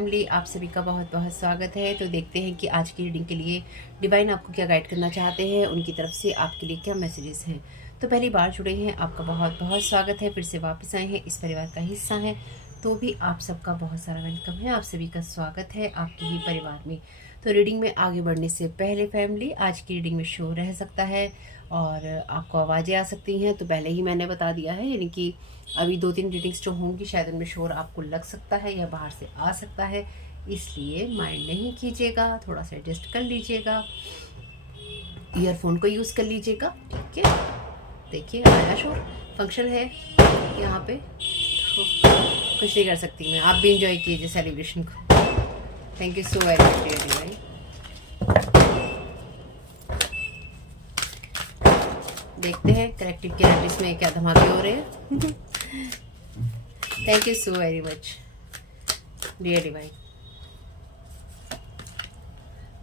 Family, आप सभी का बहुत बहुत स्वागत है। तो देखते हैं कि आज की रीडिंग के लिए डिवाइन आपको क्या गाइड करना चाहते हैं, उनकी तरफ से आपके लिए क्या मैसेजेस हैं। तो पहली बार जुड़े हैं, आपका बहुत बहुत स्वागत है। फिर से वापस आए हैं, इस परिवार का हिस्सा है, तो भी आप सबका बहुत सारा वेलकम है। आप सभी का स्वागत है आपके ही परिवार में। तो रीडिंग में आगे बढ़ने से पहले फैमिली, आज की रीडिंग में शो रह सकता है और आपको आवाज़ें आ सकती हैं, तो पहले ही मैंने बता दिया है। यानी कि अभी 2-3 रीडिंग्स जो होंगी शायद उनमें शोर आपको लग सकता है या बाहर से आ सकता है, इसलिए माइंड नहीं कीजिएगा, थोड़ा सा एडजस्ट कर लीजिएगा, ईयरफोन को यूज़ कर लीजिएगा। ठीक है, देखिए आया शोर, फंक्शन है यहाँ पे, तो कुछ नहीं कर सकती मैं। आप भी इंजॉय कीजिए सेलिब्रेशन को। Thank you so very much dear divine. देखते हैं कलेक्टिव के एनर्जीज में क्या धमाके हो रहे हैं। Thank you so very much dear divine.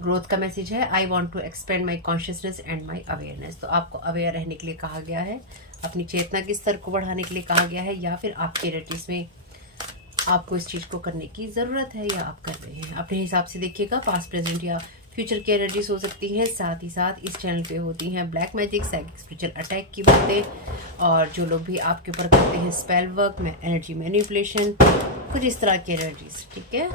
Growth का मैसेज है, I want to expand my consciousness and my awareness. तो आपको अवेयर रहने के लिए कहा गया है, अपनी चेतना के स्तर को बढ़ाने के लिए कहा गया है, या फिर आपके एनर्जीज में आपको इस चीज़ को करने की ज़रूरत है या आप कर रहे हैं। अपने हिसाब से देखिएगा, पास्ट प्रेजेंट या फ्यूचर की एनर्जीज हो सकती हैं। साथ ही साथ इस चैनल पे होती हैं black magic, psychic, spiritual attack की बातें, और जो लोग भी आपके ऊपर करते हैं स्पेल वर्क में, एनर्जी मैनिपुलेशन, कुछ इस तरह की एनर्जीज। ठीक है,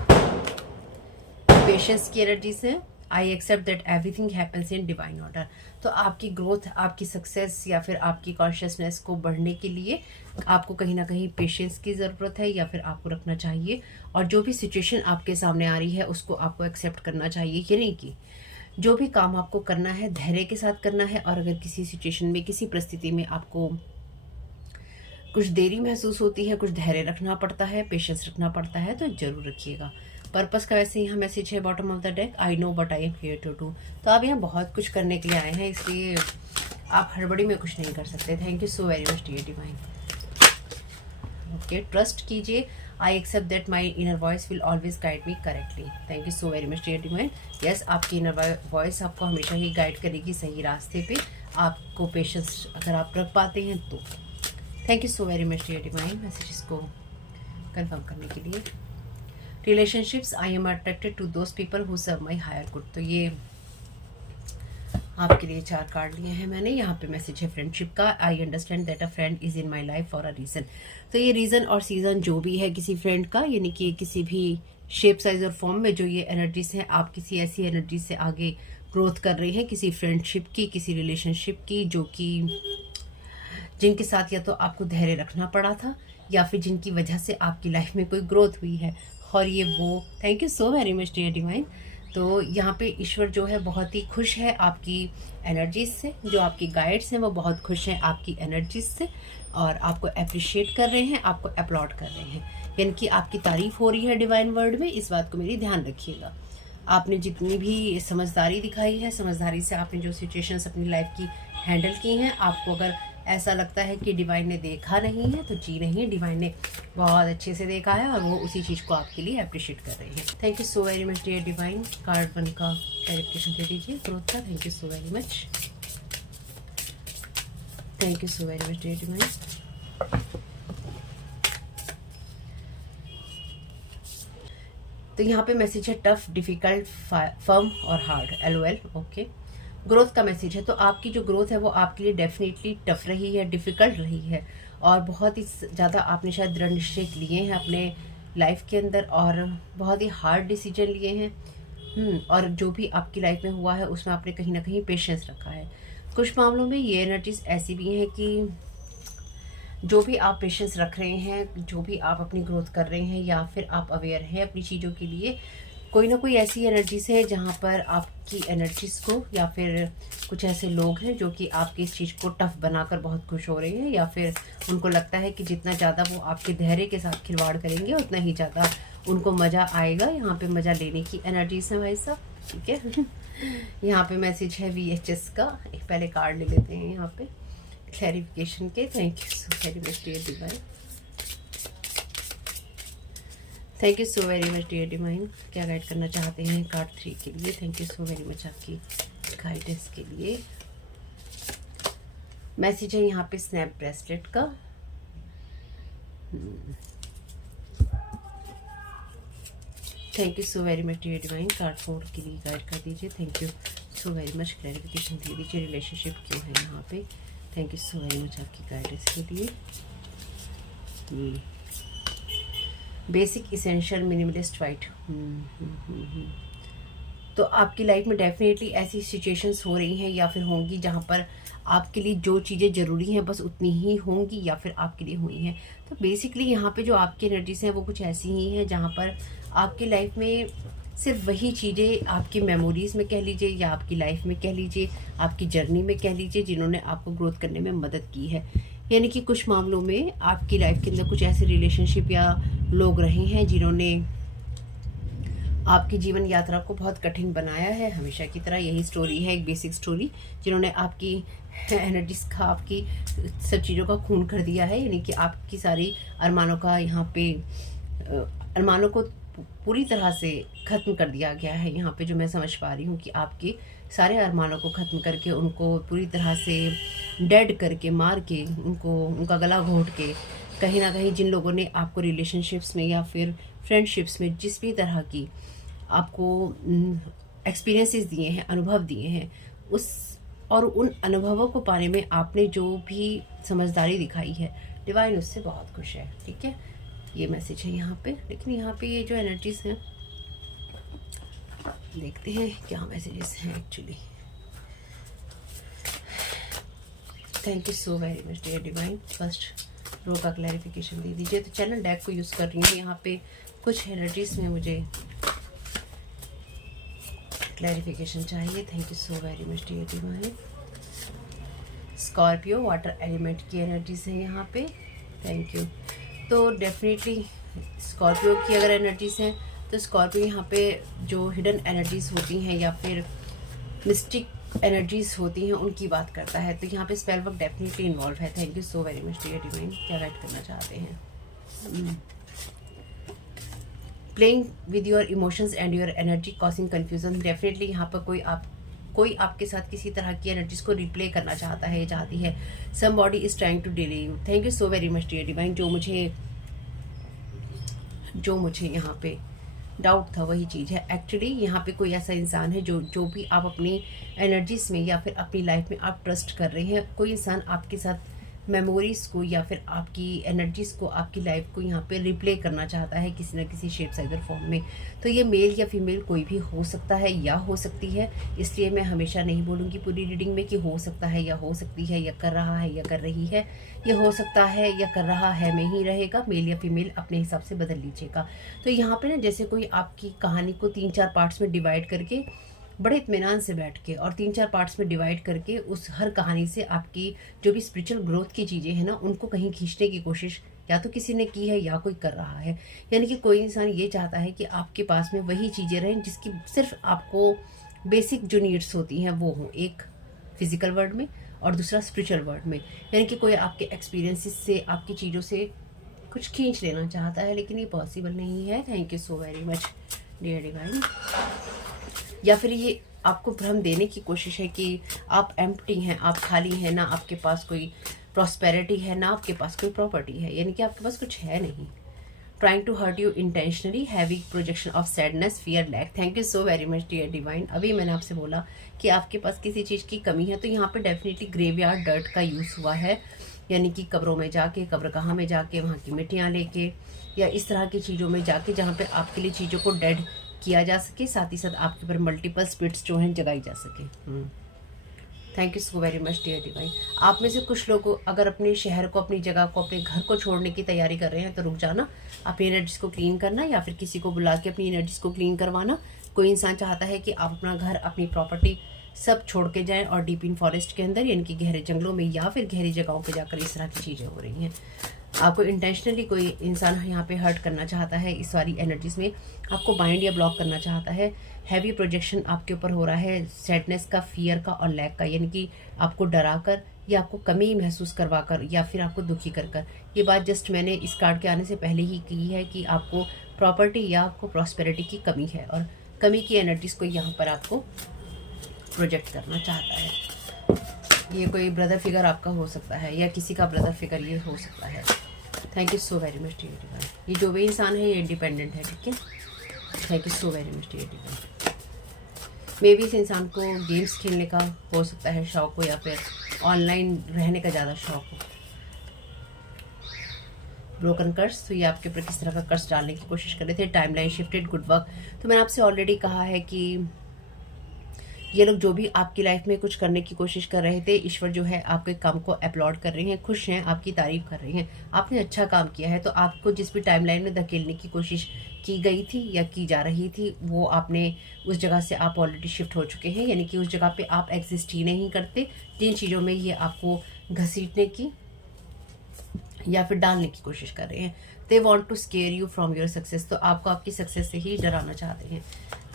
पेशेंस की एनर्जीज है। I accept that everything happens in divine order. तो आपकी ग्रोथ, आपकी सक्सेस या फिर आपकी कॉन्शियसनेस को बढ़ने के लिए आपको कहीं ना कहीं पेशेंस की ज़रूरत है, या फिर आपको रखना चाहिए। और जो भी सिचुएशन आपके सामने आ रही है उसको आपको एक्सेप्ट करना चाहिए। ये नहीं कि जो भी काम आपको करना है धैर्य के साथ करना है, और अगर किसी सिचुएशन में, किसी परिस्थिति में आपको कुछ देरी महसूस होती है, कुछ धैर्य रखना पड़ता है, पेशेंस रखना पड़ता है, तो जरूर रखिएगा। पर्पस का वैसे यहाँ मैसेज है bottom of the deck, I know but I am here to do. तो आप यहाँ बहुत कुछ करने के लिए आए हैं, इसलिए आप हड़बड़ी में कुछ नहीं कर सकते। Thank you so very much dear divine. Okay, trust कीजिए, I accept that my inner voice will always guide me correctly. Thank you so very much dear divine. Yes, आपकी इनर वॉइस आपको हमेशा ही गाइड करेगी सही रास्ते पे, आपको patience अगर आप रख पाते हैं तो। Thank you so very much dear divine messages को कंफर्म करने के लिए। Relationships, I am attracted to those people who serve my higher good. तो ये आपके लिए 4 कार्ड लिए हैं मैंने। यहाँ पे मैसेज है फ्रेंडशिप का, I understand that a friend is in my life for a reason. तो ये रीज़न और सीज़न जो भी है किसी फ्रेंड का, यानी कि किसी भी शेप, साइज और फॉर्म में जो ये एनर्जीज हैं, आप किसी ऐसी एनर्जी से आगे ग्रोथ कर रहे हैं, किसी फ्रेंडशिप की, किसी रिलेशनशिप की, जो कि जिनके साथ या तो आपको धैर्य रखना पड़ा था, या फिर जिनकी वजह से आपकी लाइफ में कोई ग्रोथ हुई है। और ये वो, thank you so very much dear divine. तो यहाँ पे ईश्वर जो है बहुत ही खुश है आपकी एनर्जीज से, जो आपकी गाइड्स हैं वो बहुत खुश हैं आपकी एनर्जीज से, और आपको अप्रिशिएट कर रहे हैं, आपको अपलॉड कर रहे हैं, यानी कि आपकी तारीफ हो रही है डिवाइन वर्ल्ड में। इस बात को मेरी ध्यान रखिएगा। आपने जितनी भी समझदारी दिखाई है, समझदारी से आपने जो सिचुएशंस अपनी लाइफ की हैंडल की हैं, आपको अगर ऐसा लगता है कि डिवाइन ने देखा नहीं है तो जी नहीं, डिवाइन ने बहुत अच्छे से देखा है, और वो उसी चीज़ को आपके लिए अप्रिशिएट कर रहे हैं। Thank you so very much dear divine. Card 1 का क्लैरिफिकेशन दे दीजिए ग्रोथ का। Thank you so very much. Thank you so very much dear divine. तो यहाँ पे मैसेज है टफ, डिफिकल्ट, फर्म और हार्ड, LOL। ओके, ग्रोथ का मैसेज है। तो आपकी जो ग्रोथ है वो आपके लिए डेफिनेटली टफ रही है, डिफिकल्ट रही है, और बहुत ही ज़्यादा आपने शायद दृढ़ निश्चय लिए हैं अपने लाइफ के अंदर, और बहुत ही हार्ड डिसीजन लिए हैं। और जो भी आपकी लाइफ में हुआ है उसमें आपने कहीं ना कहीं पेशेंस रखा है। कुछ मामलों में ये एनर्जीज ऐसी भी हैं कि जो भी आप पेशेंस रख रहे हैं, जो भी आप अपनी ग्रोथ कर रहे हैं, या फिर आप अवेयर हैं अपनी चीज़ों के लिए, कोई ना कोई ऐसी एनर्जीज है जहाँ पर आपकी एनर्जीज को, या फिर कुछ ऐसे लोग हैं जो कि आपकी इस चीज़ को टफ बनाकर बहुत खुश हो रहे हैं, या फिर उनको लगता है कि जितना ज़्यादा वो आपके धैर्य के साथ खिलवाड़ करेंगे उतना ही ज़्यादा उनको मज़ा आएगा। यहाँ पे मज़ा लेने की एनर्जीज है भाई साहब। ठीक है, यहाँ पे मैसेज है VHS का। एक पहले कार्ड ले लेते हैं यहाँ पे क्लैरिफिकेशन के। Thank you so very much dear divine. Thank you so very much dear divine. क्या गाइड करना चाहते हैं कार्ड 3 के लिए? Thank you so very much आपकी गाइडेंस के लिए। मैसेज है यहाँ पे स्नैप ब्रेसलेट का। Thank you so very much dear divine, card 4 के लिए गाइड कर दीजिए। Thank you so very much, clarification दे दीजिए, रिलेशनशिप क्यों है यहाँ पे। Thank you so very much आपकी गाइडेंस के लिए। Basic essential minimalist white. तो आपकी लाइफ में डेफिनेटली ऐसी सिचुएशंस हो रही हैं या फिर होंगी जहाँ पर आपके लिए जो चीज़ें ज़रूरी हैं बस उतनी ही होंगी या फिर आपके लिए हुई हैं। तो बेसिकली यहाँ पे जो आपकी एनर्जीज हैं वो कुछ ऐसी ही हैं जहाँ पर आपकी लाइफ में सिर्फ वही चीज़ें आपकी मेमोरीज़ में कह लीजिए या आपकी लाइफ में कह लीजिए, आपकी जर्नी में कह लीजिए, जिन्होंने आपको ग्रोथ करने में मदद की है। यानी कि कुछ मामलों में आपकी लाइफ के अंदर कुछ ऐसे रिलेशनशिप या लोग रहे हैं जिन्होंने आपकी जीवन यात्रा को बहुत कठिन बनाया है। हमेशा की तरह यही स्टोरी है, एक बेसिक स्टोरी, जिन्होंने आपकी एनर्जीज का, आपकी सब चीज़ों का खून कर दिया है। यानी कि आपकी सारी अरमानों का यहाँ पे अरमानों को पूरी तरह से ख़त्म कर दिया गया है। यहाँ पे जो मैं समझ पा रही हूँ कि आपके सारे अरमानों को ख़त्म करके उनको पूरी तरह से डेड करके, मार के, उनका गला घोट के, कहीं ना कहीं जिन लोगों ने आपको रिलेशनशिप्स में या फिर फ्रेंडशिप्स में जिस भी तरह की आपको एक्सपीरियंसेस दिए हैं, अनुभव दिए हैं, उन अनुभवों को पाने में आपने जो भी समझदारी दिखाई है, डिवाइन उससे बहुत खुश है। ठीक है, ये मैसेज है यहाँ पे। लेकिन यहाँ पे ये जो एनर्जीज हैं, देखते हैं क्या मैसेजेस हैं actually. Thank you so very much dear divine. First row का क्लैरिफिकेशन दे दीजिए। तो चैनल डेक को यूज़ कर रही हूँ। यहाँ पे कुछ एनर्जीज में मुझे क्लैरिफिकेशन चाहिए। Thank you so very much dear divine. Scorpio water element की एनर्जीज हैं यहाँ पे। Thank you. तो डेफिनेटली स्कॉर्पियो की अगर एनर्जीज हैं तो स्कॉर्पियो यहाँ पे जो हिडन एनर्जीज होती हैं या फिर मिस्टिक एनर्जीज होती हैं उनकी बात करता है। तो यहाँ पे स्पेल वर्क डेफिनेटली इन्वॉल्व है। Thank you so very much dear divine. क्या गाइड करना चाहते हैं? Playing with your emotions and your energy causing confusion. Definitely यहाँ पर कोई आपके साथ किसी तरह की एनर्जीज को रिप्ले करना चाहता है, चाहती है। Somebody is trying to delay you. Thank you so very much dear divine. जो मुझे यहाँ पे डाउट था वही चीज़ है। एक्चुअली यहाँ पे कोई ऐसा इंसान है जो भी आप अपनी एनर्जीज में या फिर अपनी लाइफ में आप ट्रस्ट कर रहे हैं, कोई इंसान आपके साथ मेमोरीज को या फिर आपकी एनर्जीज को, आपकी लाइफ को यहाँ पे रिप्ले करना चाहता है किसी न किसी शेप साइज और फॉर्म में। तो ये मेल या फीमेल कोई भी हो सकता है या हो सकती है। इसलिए मैं हमेशा नहीं बोलूँगी पूरी रीडिंग में कि हो सकता है या हो सकती है या कर रहा है या कर रही है। ये हो सकता है या कर रहा है में ही रहेगा। मेल या फीमेल अपने हिसाब से बदल लीजिएगा। तो यहाँ पे ना जैसे कोई आपकी कहानी को 3-4 पार्ट्स में डिवाइड करके बड़े इत्मीनान से बैठ के और 3-4 पार्ट्स में डिवाइड करके उस हर कहानी से आपकी जो भी स्पिरिचुअल ग्रोथ की चीज़ें हैं ना उनको कहीं खींचने की कोशिश या तो किसी ने की है या कोई कर रहा है। यानी कि कोई इंसान ये चाहता है कि आपके पास में वही चीज़ें रहें जिसकी सिर्फ आपको बेसिक जो नीड्स होती हैं वो हों, एक फिजिकल वर्ल्ड में और दूसरा स्पिरिचुअल वर्ल्ड में। यानी कि कोई आपके एक्सपीरियंसेस से, आपकी चीज़ों से कुछ खींच लेना चाहता है, लेकिन ये पॉसिबल नहीं है। Thank you so very much dear divine. या फिर ये आपको भ्रम देने की कोशिश है कि आप एम्प्टी हैं, आप खाली हैं, ना आपके पास कोई प्रॉस्पेरिटी है, ना आपके पास कोई प्रॉपर्टी है, यानी कि आपके पास कुछ है नहीं। Trying to hurt you intentionally, heavy projection of sadness, fear, lack. Thank you so very much dear divine. अभी मैंने आपसे बोला कि आपके पास किसी चीज़ की कमी है, तो यहाँ पे डेफिनेटली ग्रेवयार्ड डर्ट का यूज़ हुआ है। यानी कि कब्रों में जाके, कब्रगाह में जाके वहाँ की मिट्टियाँ लेके या इस तरह की चीज़ों में जाके जहाँ पे आपके लिए चीज़ों को डेड किया जा सके, साथ ही साथ आपके ऊपर मल्टीपल स्पिरिट्स जो हैं जगाई जा सके। Thank you so very much dear divine. आप में से कुछ लोग अगर अपने शहर को, अपनी जगह को, अपने घर को छोड़ने की तैयारी कर रहे हैं तो रुक जाना, अपनी एनर्जीज को क्लीन करना या फिर किसी को बुला के अपनी एनर्जीज को क्लीन करवाना। कोई इंसान चाहता है कि आप अपना घर, अपनी प्रॉपर्टी सब छोड़ के जाएं और डीप इन फॉरेस्ट के अंदर, यानी कि गहरे जंगलों में या फिर गहरी जगहों पर जाकर इस तरह की चीज़ें हो रही हैं। आपको इंटेंशनली कोई इंसान यहाँ पे हर्ट करना चाहता है, इस वाली एनर्जीज में आपको बाइंड या ब्लॉक करना चाहता है। हैवी प्रोजेक्शन आपके ऊपर हो रहा है, सैडनेस का, फियर का और लैक का, यानी कि आपको डरा कर या आपको कमी महसूस करवा कर या फिर आपको दुखी कर कर। ये बात जस्ट मैंने इस कार्ड के आने से पहले ही की है कि आपको प्रॉपर्टी या आपको प्रॉस्पेरिटी की कमी है और कमी की एनर्जीज को यहाँ पर आपको प्रोजेक्ट करना चाहता है। ये कोई ब्रदर फिगर आपका हो सकता है या किसी का ब्रदर फिगर ये हो सकता है। Thank you so very much dear divine. ये जो भी इंसान है ये इंडिपेंडेंट है, ठीक है। Thank you so very much dear divine. Maybe इस इंसान को गेम्स खेलने का हो सकता है शौक हो, या फिर ऑनलाइन रहने का ज़्यादा शौक हो। ब्रोकन कर्स, तो ये आपके ऊपर किस तरह का कर्स डालने की कोशिश कर रहे थे। Timeline shifted, good work. तो मैंने आपसे ऑलरेडी कहा है कि ये लोग जो भी आपकी लाइफ में कुछ करने की कोशिश कर रहे थे, ईश्वर जो है आपके काम को अपलॉड कर रहे हैं, खुश हैं, आपकी तारीफ कर रहे हैं। आपने अच्छा काम किया है, तो आपको जिस भी टाइमलाइन में धकेलने की कोशिश की गई थी या की जा रही थी, वो आपने उस जगह से आप ऑलरेडी शिफ्ट हो चुके हैं, यानी कि उस जगह पे आप एग्जिस्ट ही नहीं करते। जिन चीज़ों में ये आपको घसीटने की या फिर डालने की कोशिश कर रहे हैं, they want to scare you from your success. तो आपको आपकी सक्सेस से ही डराना चाहते हैं।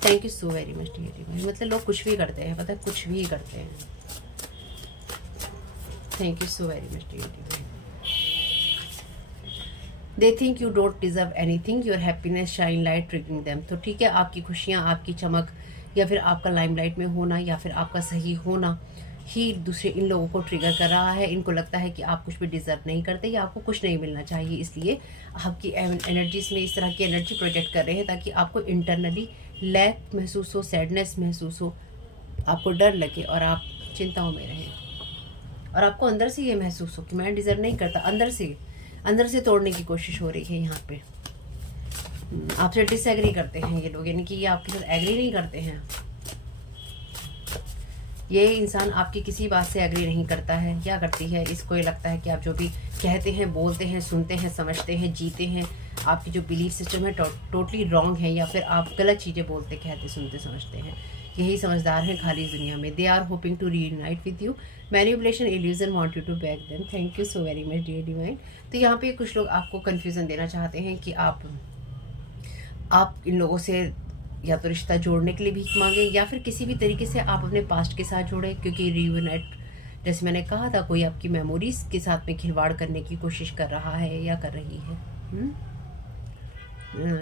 Thank you so very much dear divine. मतलब लोग कुछ भी करते हैं, पता है, कुछ भी करते हैं। Thank you so very much dear divine. They think you don't deserve anything, your happiness shine light triggering them. तो ठीक है, आपकी खुशियाँ, आपकी चमक, या फिर आपका लाइमलाइट में होना, या फिर आपका सही होना ही दूसरे इन लोगों को ट्रिगर कर रहा है। इनको लगता है कि आप कुछ भी डिजर्व नहीं करते या आपको कुछ नहीं मिलना चाहिए, इसलिए आपकी एनर्जीज में इस तरह की एनर्जी प्रोजेक्ट कर रहे हैं ताकि आपको इंटरनली लैक महसूस हो, सैडनेस महसूस हो, आपको डर लगे और आप चिंताओं में रहें। और आपको अंदर से ये महसूस हो कि मैं डिजर्व नहीं करता। अंदर से तोड़ने की कोशिश हो रही है यहाँ पे। आपसे डिसएग्री करते हैं ये लोग, यानी कि ये आपके साथ एग्री नहीं करते हैं। ये इंसान आपकी किसी बात से एग्री नहीं करता है या करती है। इसको ये लगता है कि आप जो भी कहते हैं, बोलते हैं, सुनते हैं, समझते हैं, जीते हैं, आपकी जो बिलीफ सिस्टम है टोटली रॉन्ग है, या फिर आप गलत चीज़ें बोलते, कहते, सुनते, समझते हैं। यही समझदार हैं खाली इस दुनिया में। They are hoping to reunite with you, manipulation, illusion, want you to back them. Thank you so very much dear divine. तो यहाँ पे कुछ लोग आपको कन्फ्यूज़न देना चाहते हैं कि आप इन लोगों से या तो रिश्ता जोड़ने के लिए भीख मांगे, या फिर किसी भी तरीके से आप अपने पास्ट के साथ जोड़े, क्योंकि रीयूनाइट, जैसे मैंने कहा था, कोई आपकी मेमोरीज के साथ में खिलवाड़ करने की कोशिश कर रहा है या कर रही है।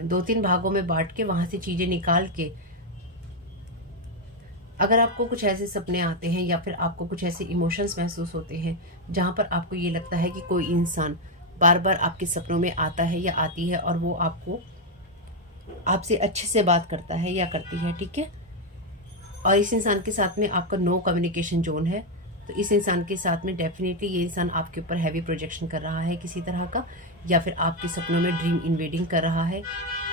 2-3 भागों में बांट के वहां से चीजें निकाल के, अगर आपको कुछ ऐसे सपने आते हैं या फिर आपको कुछ ऐसे इमोशंस महसूस होते हैं जहां पर आपको ये लगता है कि कोई इंसान बार बार आपके सपनों में आता है या आती है और वो आपसे अच्छे से बात करता है या करती है, ठीक है, और इस इंसान के साथ में आपका नो कम्युनिकेशन जोन है, तो इस इंसान के साथ में डेफिनेटली ये इंसान आपके ऊपर हैवी प्रोजेक्शन कर रहा है किसी तरह का, या फिर आपके सपनों में ड्रीम इन्वेडिंग कर रहा है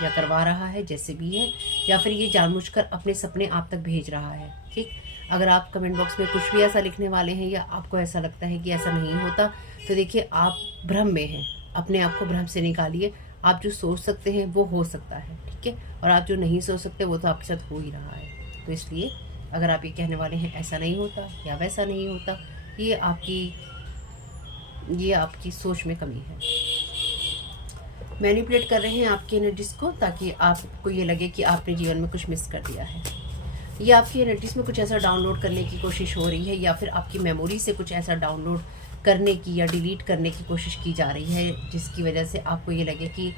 या करवा रहा है, जैसे भी है, या फिर ये जानबूझकर अपने सपने आप तक भेज रहा है। ठीक, अगर आप कमेंट बॉक्स में कुछ भी ऐसा लिखने वाले हैं या आपको ऐसा लगता है कि ऐसा नहीं होता, तो देखिए आप भ्रम में हैं। अपने आप को भ्रम से निकालिए। आप जो सोच सकते हैं वो हो सकता है, ठीक है, और आप जो नहीं सोच सकते वो तो आपके साथ हो ही रहा है। तो इसलिए अगर आप ये कहने वाले हैं ऐसा नहीं होता या वैसा नहीं होता, ये आपकी सोच में कमी है। मैनिपुलेट कर रहे हैं आपकी एनर्जीज को ताकि आपको ये लगे कि आपने जीवन में कुछ मिस कर दिया है। ये आपकी एनर्जीज में कुछ ऐसा डाउनलोड करने की कोशिश हो रही है, या फिर आपकी मेमोरी से कुछ ऐसा डाउनलोड करने की या डिलीट करने की कोशिश की जा रही है, जिसकी वजह से आपको ये लगे कि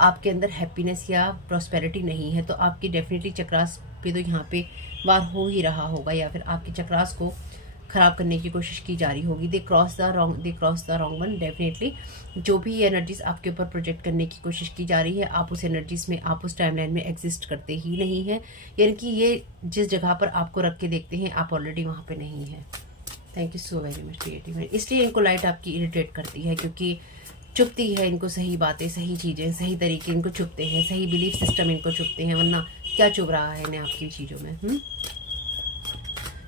आपके अंदर हैप्पीनेस या प्रॉस्पेरिटी नहीं है। तो आपकी डेफिनेटली चक्रास पे तो यहाँ पे वार हो ही रहा होगा, या फिर आपकी चक्रास को ख़राब करने की कोशिश की जा रही होगी। They cross the wrong one. Definitely जो भी एनर्जीज आपके ऊपर प्रोजेक्ट करने की कोशिश की जा रही है, आप उस एनर्जीज में, आप उस टाइमलाइन में एग्जिस्ट करते ही नहीं हैं, यानी कि ये जिस जगह पर आपको रख के देखते हैं आप ऑलरेडी वहाँ पे नहीं हैं। Thank you so very much creative. इसलिए इनको लाइट आपकी इरिटेट करती है, क्योंकि चुपती है इनको सही बातें, सही चीज़ें, सही तरीके इनको चुपते हैं, सही बिलीफ सिस्टम इनको चुपते हैं, वरना क्या चुभ रहा है इन्हें आपकी चीज़ों में?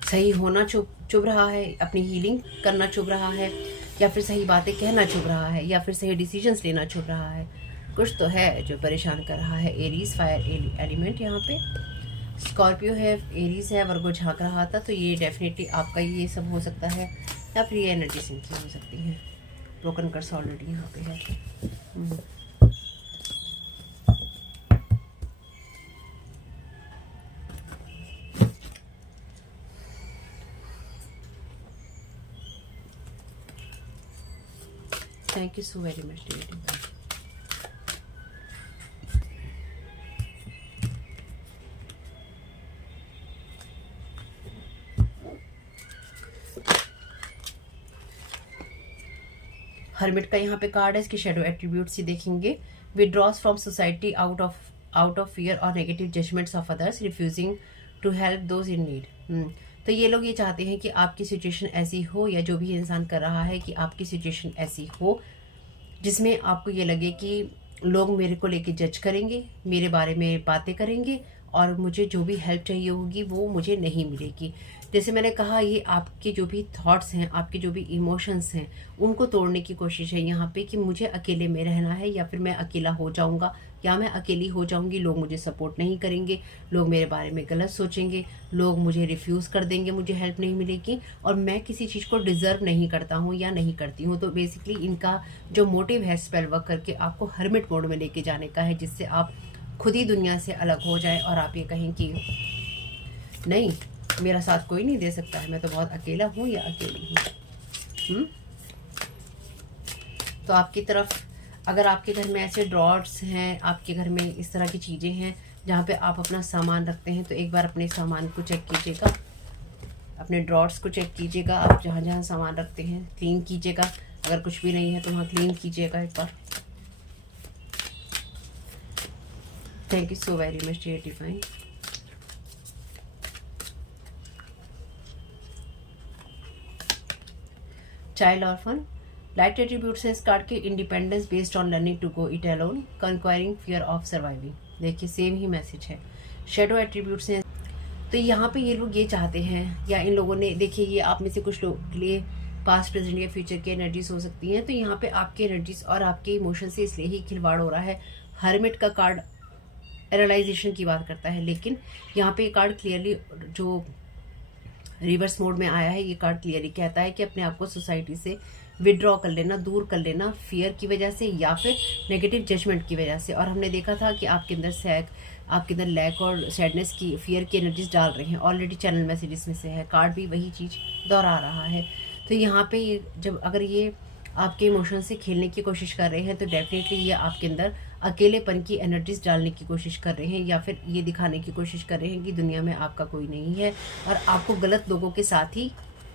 सही होना चुभ रहा है, अपनी हीलिंग करना चुभ रहा है, या फिर सही बातें कहना चुभ रहा है, या फिर सही डिसीजंस लेना चुभ रहा है। कुछ तो है जो परेशान कर रहा है। एरीज फायर एलिमेंट यहाँ पे, स्कॉर्पियो है, एरीज है, वर्गो झांक रहा था, तो ये डेफिनेटली आपका ये सब हो सकता है, या फिर ये एनर्जी सिंकिंग हो सकती है। ब्रोकन कर्स ऑलरेडी यहाँ पे है। Thank you so very much dear divine. Hermit का यहाँ पे कार्ड है, इसके शेडो एट्रीब्यूट्स ही देखेंगे। Withdraws from society, out of out of fear और negative judgments of others, refusing to help those in need. तो ये लोग ये चाहते हैं कि आपकी सिचुएशन ऐसी हो, या जो भी इंसान कर रहा है कि आपकी सिचुएशन ऐसी हो जिसमें आपको ये लगे कि लोग मेरे को लेके जज करेंगे, मेरे बारे में बातें करेंगे, और मुझे जो भी हेल्प चाहिए होगी वो मुझे नहीं मिलेगी। जैसे मैंने कहा, ये आपके जो भी थॉट्स हैं, आपके जो भी इमोशंस हैं, उनको तोड़ने की कोशिश है यहाँ पे कि मुझे अकेले में रहना है, या फिर मैं अकेला हो जाऊँगा, या मैं अकेली हो जाऊँगी, लोग मुझे सपोर्ट नहीं करेंगे, लोग मेरे बारे में गलत सोचेंगे, लोग मुझे रिफ्यूज़ कर देंगे, मुझे हेल्प नहीं मिलेगी, और मैं किसी चीज़ को डिज़र्व नहीं करता हूँ या नहीं करती हूँ। तो बेसिकली इनका जो मोटिव है स्पेल वर्क करके आपको हर्मिट मोड में लेके जाने का है, जिससे आप खुद ही दुनिया से अलग हो जाए और आप ये कहें कि नहीं, मेरा साथ कोई नहीं दे सकता है, मैं तो बहुत अकेला हूँ या अकेली हूँ। तो आपकी तरफ, अगर आपके घर में ऐसे ड्रॉर्स हैं, आपके घर में इस तरह की चीज़ें हैं जहाँ पे आप अपना सामान रखते हैं, तो एक बार अपने सामान को चेक कीजिएगा, अपने ड्रॉर्स को चेक कीजिएगा। आप जहाँ जहाँ सामान रखते हैं क्लीन कीजिएगा, अगर कुछ भी नहीं है तो वहाँ क्लीन कीजिएगा एक बार। Thank you so very much dear divine. Child orphan, light attributes हैं इस कार्ड के, independence based on learning to go it alone, conquering fear of surviving. देखिए सेम ही मैसेज है। शेडो एट्रीब्यूट्स हैं, तो यहाँ पे ये लोग ये चाहते हैं, या इन लोगों ने, देखिए ये आप में से कुछ लोगों के लिए पास्ट प्रेजेंट या फ्यूचर की एनर्जीज हो सकती हैं। तो यहाँ पे आपके एनर्जीज और आपके इमोशन से इसलिए ही खिलवाड़ हो रहा है। हर्मिट का कार्ड रियलाइजेशन की बात करता है, लेकिन यहाँ पे ये कार्ड क्लियरली जो रिवर्स मोड में आया है, ये कार्ड क्लियरली कहता है कि अपने आप को सोसाइटी से विड्रॉ कर लेना, दूर कर लेना, फियर की वजह से या फिर नेगेटिव जजमेंट की वजह से। और हमने देखा था कि आपके अंदर लैक और सैडनेस की, फियर की एनर्जीज डाल रहे हैं, ऑलरेडी चैनल मैसेजेस में से है, कार्ड भी वही चीज़ दोहरा रहा है। तो यहाँ पे जब अगर ये आपके इमोशन से खेलने की कोशिश कर रहे हैं, तो डेफिनेटली ये आपके अंदर अकेलेपन की एनर्जीज डालने की कोशिश कर रहे हैं, या फिर ये दिखाने की कोशिश कर रहे हैं कि दुनिया में आपका कोई नहीं है और आपको गलत लोगों के साथ ही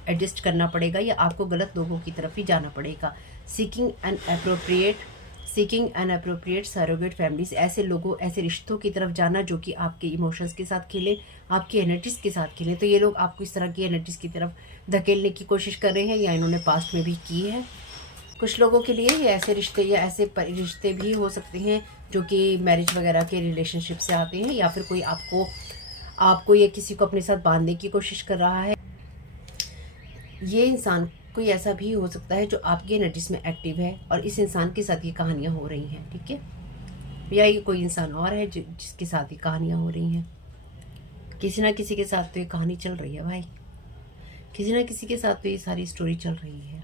एडजस्ट करना पड़ेगा, या आपको गलत लोगों की तरफ ही जाना पड़ेगा। Seeking and appropriate surrogate families, ऐसे लोगों, ऐसे रिश्तों की तरफ जाना जो कि आपके इमोशंस के साथ खेले, आपकी एनर्जीज के साथ खेले। तो ये लोग आपको इस तरह की एनर्जीज की तरफ धकेलने की कोशिश कर रहे हैं, या इन्होंने पास्ट में भी की है। कुछ लोगों के लिए ये ऐसे रिश्ते या ऐसे रिश्ते भी हो सकते हैं जो कि मैरिज वगैरह के रिलेशनशिप से आते हैं, या फिर कोई आपको या किसी को अपने साथ बांधने की कोशिश कर रहा है। ये इंसान कोई ऐसा भी हो सकता है जो आपकी एनर्जीज में एक्टिव है और इस इंसान के साथ ये कहानियाँ हो रही हैं, ठीक है। या ये कोई इंसान और है जिसके साथ ये कहानियाँ हो रही हैं। किसी ना किसी के साथ तो ये कहानी चल रही है भाई, किसी ना किसी के साथ तो ये सारी स्टोरी चल रही है।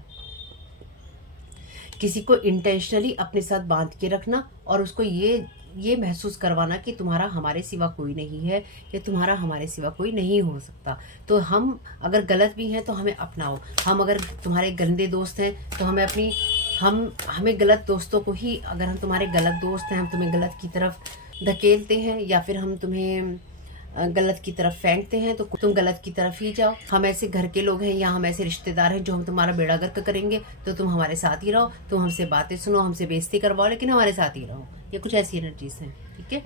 किसी को इंटेंशनली अपने साथ बांध के रखना और उसको ये महसूस करवाना कि तुम्हारा हमारे सिवा कोई नहीं है, या तुम्हारा हमारे सिवा कोई नहीं हो सकता। तो हम अगर गलत भी हैं तो हमें अपनाओ, हम अगर तुम्हारे गंदे दोस्त हैं तो हमें गलत दोस्तों को ही, अगर हम तुम्हारे गलत दोस्त हैं, हम तुम्हें गलत की तरफ धकेलते हैं या फिर हम तुम्हें गलत की तरफ फेंकते हैं, तो तुम गलत की तरफ ही जाओ। हम ऐसे घर के लोग हैं या हम ऐसे रिश्तेदार हैं जो हम तुम्हारा बेड़ा गर्क करेंगे, तो तुम हमारे साथ ही रहो, तुम हमसे बातें सुनो, हमसे बेइज्जती करवाओ, लेकिन हमारे साथ ही रहो। ये कुछ ऐसी एनर्जीज हैं, ठीक है।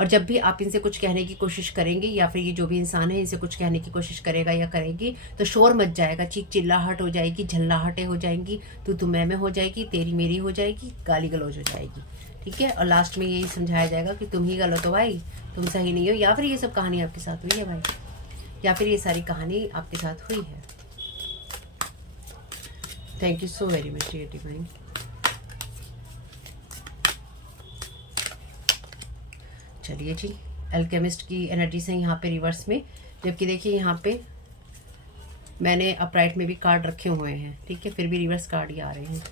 और जब भी आप इनसे कुछ कहने की कोशिश करेंगे, या फिर ये जो भी इंसान है इनसे कुछ कहने की कोशिश करेगा या करेगी, तो शोर मच जाएगा, चीख चिल्लाहट हो जाएगी, झल्लाहटें हो जाएंगी, तू मैं हो जाएगी, तेरी मेरी हो जाएगी, गाली गलौज हो जाएगी, ठीक है। और लास्ट में यही समझाया जाएगा कि तुम ही गलत हो भाई, तुम सही नहीं हो, या फिर ये सब कहानी आपके साथ हुई है भाई, या फिर ये सारी कहानी आपके साथ हुई है। Thank you so very much dear divine. चलिए जी, अल्केमिस्ट की एनर्जी से यहाँ पे रिवर्स में, जबकि देखिए यहाँ पे मैंने अपराइट में भी कार्ड रखे हुए हैं, ठीक है, फिर भी रिवर्स कार्ड ही आ रहे हैं।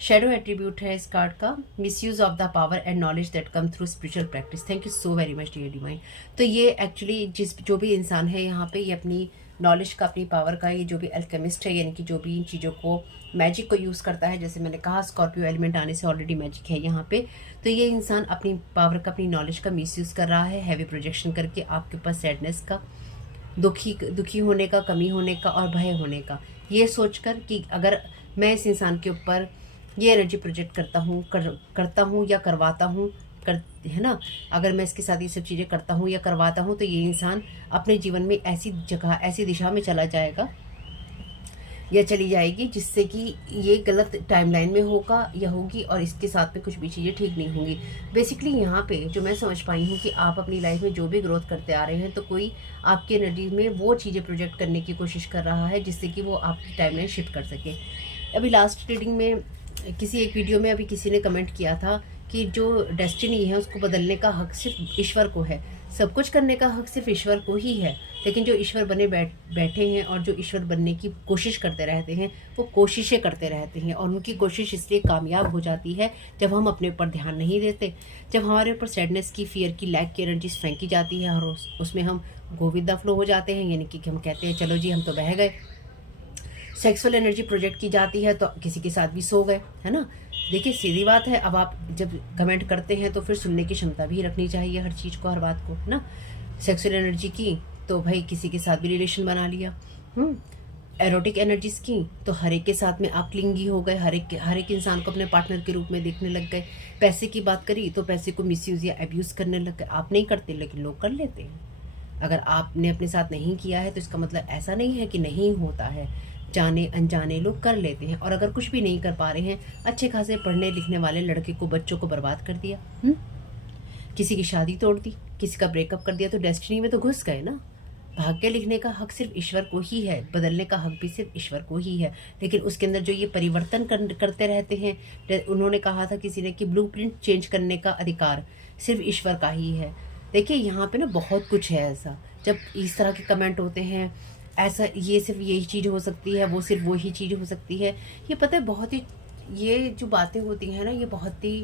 शेडो एट्रीब्यूट है इस कार्ड का, misuse of the power and knowledge that come through spiritual practice. Thank you so very much dear divine. तो ये एक्चुअली जो भी इंसान है यहाँ पे, ये अपनी नॉलेज का, अपनी पावर का, ये जो भी अल्केमिस्ट है, यानी कि जो भी इन चीज़ों को, मैजिक को यूज़ करता है, जैसे मैंने कहा स्कॉर्पियो एलिमेंट आने से ऑलरेडी मैजिक है यहाँ पे, तो ये इंसान अपनी पावर का, अपनी नॉलेज का मिसयूज़ कर रहा है, हैवी प्रोजेक्शन करके आपके पास सैडनेस का, दुखी होने का, कमी होने का और भय होने का, ये सोचकर कि अगर मैं इस इंसान के ऊपर ये एनर्जी प्रोजेक्ट करता हूँ या करवाता हूँ, कर, है ना, अगर मैं इसके साथ ये सब चीज़ें करता हूँ या करवाता हूँ तो ये इंसान अपने जीवन में ऐसी जगह, ऐसी दिशा में चला जाएगा या चली जाएगी जिससे कि ये गलत टाइमलाइन में होगा या होगी, और इसके साथ में कुछ भी चीज़ें ठीक नहीं होंगी। बेसिकली यहाँ पे जो मैं समझ पाई हूँ कि आप अपनी लाइफ में जो भी ग्रोथ करते आ रहे हैं तो कोई आपकी एनर्जी में वो चीज़ें प्रोजेक्ट करने की कोशिश कर रहा है जिससे कि वो आपकी टाइमलाइन शिफ्ट कर सके। अभी लास्ट रीडिंग में किसी एक वीडियो में अभी किसी ने कमेंट किया था कि जो डेस्टिनी है उसको बदलने का हक सिर्फ ईश्वर को है, सब कुछ करने का हक सिर्फ ईश्वर को ही है। लेकिन जो ईश्वर बने बैठे हैं और जो ईश्वर बनने की कोशिश करते रहते हैं वो कोशिशें करते रहते हैं, और उनकी कोशिश इसलिए कामयाब हो जाती है जब हम अपने ऊपर ध्यान नहीं देते, जब हमारे ऊपर सैडनेस की, फियर की, लैक की एनर्जीज फेंकी जाती है और उसमें हम गो विद द फ्लो हो जाते हैं, यानी कि हम कहते हैं चलो जी हम तो बह गए। सेक्सुअल एनर्जी प्रोजेक्ट की जाती है तो किसी के साथ भी सो गए, है ना। देखिए सीधी बात है, अब आप जब कमेंट करते हैं तो फिर सुनने की क्षमता भी रखनी चाहिए हर चीज़ को, हर बात को, है ना। सेक्सुअल एनर्जी की तो भाई किसी के साथ भी रिलेशन बना लिया। एरोटिक एनर्जीज की तो हर एक के साथ में आप क्लिंगी हो गए, हर एक इंसान को अपने पार्टनर के रूप में देखने लग गए। पैसे की बात करी तो पैसे को मिसयूज या अब्यूज़ करने लग गए। आप नहीं करते लेकिन लोग कर लेते हैं। अगर आपने अपने साथ नहीं किया है तो इसका मतलब ऐसा नहीं है कि नहीं होता है, जाने अनजाने लोग कर लेते हैं। और अगर कुछ भी नहीं कर पा रहे हैं, अच्छे खासे पढ़ने लिखने वाले लड़के को, बच्चों को बर्बाद कर दिया, किसी की शादी तोड़ दी, किसी का ब्रेकअप कर दिया, तो डेस्टिनी में तो घुस गए ना। भाग्य लिखने का हक सिर्फ ईश्वर को ही है, बदलने का हक भी सिर्फ ईश्वर को ही है। लेकिन उसके अंदर जो ये परिवर्तन करते रहते हैं, उन्होंने कहा था किसी ने कि ब्लूप्रिंट चेंज करने का अधिकार सिर्फ ईश्वर का ही है। देखिए यहाँ पे ना बहुत कुछ है ऐसा, जब इस तरह के कमेंट होते हैं, ऐसा ये सिर्फ यही चीज़ हो सकती है, वो सिर्फ वही चीज़ हो सकती है, ये पता है बहुत ही, ये जो बातें होती हैं ना ये बहुत ही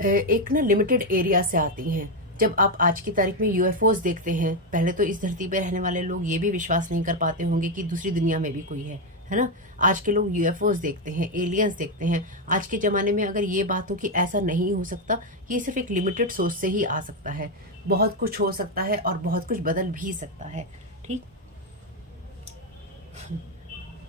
एक ना लिमिटेड एरिया से आती हैं। जब आप आज की तारीख में यूएफओस देखते हैं, पहले तो इस धरती पर रहने वाले लोग ये भी विश्वास नहीं कर पाते होंगे कि दूसरी दुनिया में भी कोई है ना। आज के लोग यूएफओस देखते हैं, एलियंस देखते हैं। आज के ज़माने में अगर ये बात हो कि ऐसा नहीं हो सकता, ये सिर्फ एक लिमिटेड सोच से ही आ सकता है। बहुत कुछ हो सकता है और बहुत कुछ बदल भी सकता है, ठीक।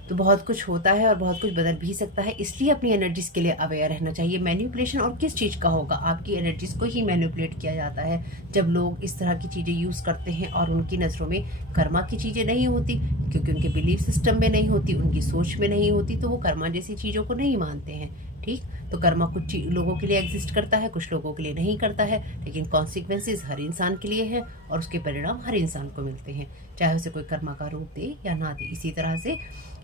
तो बहुत कुछ होता है और बहुत कुछ बदल भी सकता है, इसलिए अपनी एनर्जीज के लिए अवेयर रहना चाहिए। मैनिपुलेशन और किस चीज़ का होगा, आपकी एनर्जीज को ही मैनिपुलेट किया जाता है जब लोग इस तरह की चीज़ें यूज़ करते हैं और उनकी नज़रों में कर्मा की चीज़ें नहीं होती, क्योंकि उनके बिलीफ सिस्टम में नहीं होती, उनकी सोच में नहीं होती, तो वो कर्मा जैसी चीज़ों को नहीं मानते हैं, ठीक। तो कर्मा कुछ लोगों के लिए एग्जिस्ट करता है, कुछ लोगों के लिए नहीं करता है, लेकिन कॉन्सिक्वेंसेस हर इंसान के लिए है और उसके परिणाम हर इंसान को मिलते हैं, चाहे उसे कोई कर्मा का रूप दे या ना दे। इसी तरह से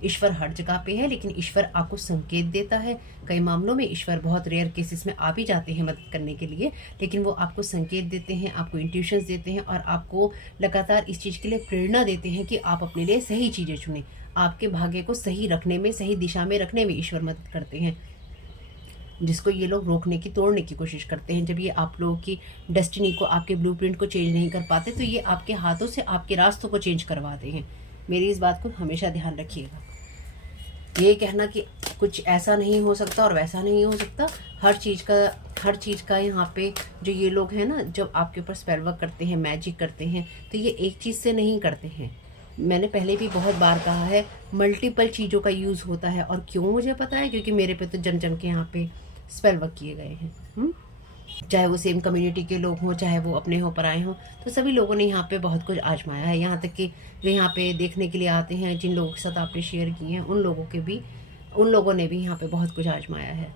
ईश्वर हर जगह पे है, लेकिन ईश्वर आपको संकेत देता है। कई मामलों में ईश्वर बहुत रेयर केसेस में आ भी जाते हैं मदद करने के लिए, लेकिन वो आपको संकेत देते हैं, आपको इंट्यूशंस देते हैं और आपको लगातार इस चीज़ के लिए प्रेरणा देते हैं कि आप अपने लिए सही चीज़ें चुनें। आपके भाग्य को सही रखने में, सही दिशा में रखने में ईश्वर मदद करते हैं, जिसको ये लोग रोकने की, तोड़ने की कोशिश करते हैं। जब ये आप लोगों की डेस्टिनी को, आपके ब्लूप्रिंट को चेंज नहीं कर पाते, तो ये आपके हाथों से आपके रास्तों को चेंज करवाते हैं। मेरी इस बात को हमेशा ध्यान रखिएगा। ये कहना कि कुछ ऐसा नहीं हो सकता और वैसा नहीं हो सकता, हर चीज़ का यहाँ पे जो ये लोग हैं ना, जब आपके ऊपर स्पेल वर्क करते हैं, मैजिक करते हैं, तो ये एक चीज़ से नहीं करते हैं। मैंने पहले भी बहुत बार कहा है, मल्टीपल चीज़ों का यूज़ होता है। और क्यों मुझे पता है, क्योंकि मेरे पे तो जम के यहाँ पे स्पेल वर्क किए गए हैं। चाहे वो सेम कम्युनिटी के लोग हों, चाहे वो अपने हो पराए हों, तो सभी लोगों ने यहाँ पे बहुत कुछ आजमाया है। यहाँ तक कि जो यहाँ पे देखने के लिए आते हैं, जिन लोगों के साथ आपने शेयर किए हैं, उन लोगों ने भी यहाँ पे बहुत कुछ आजमाया है।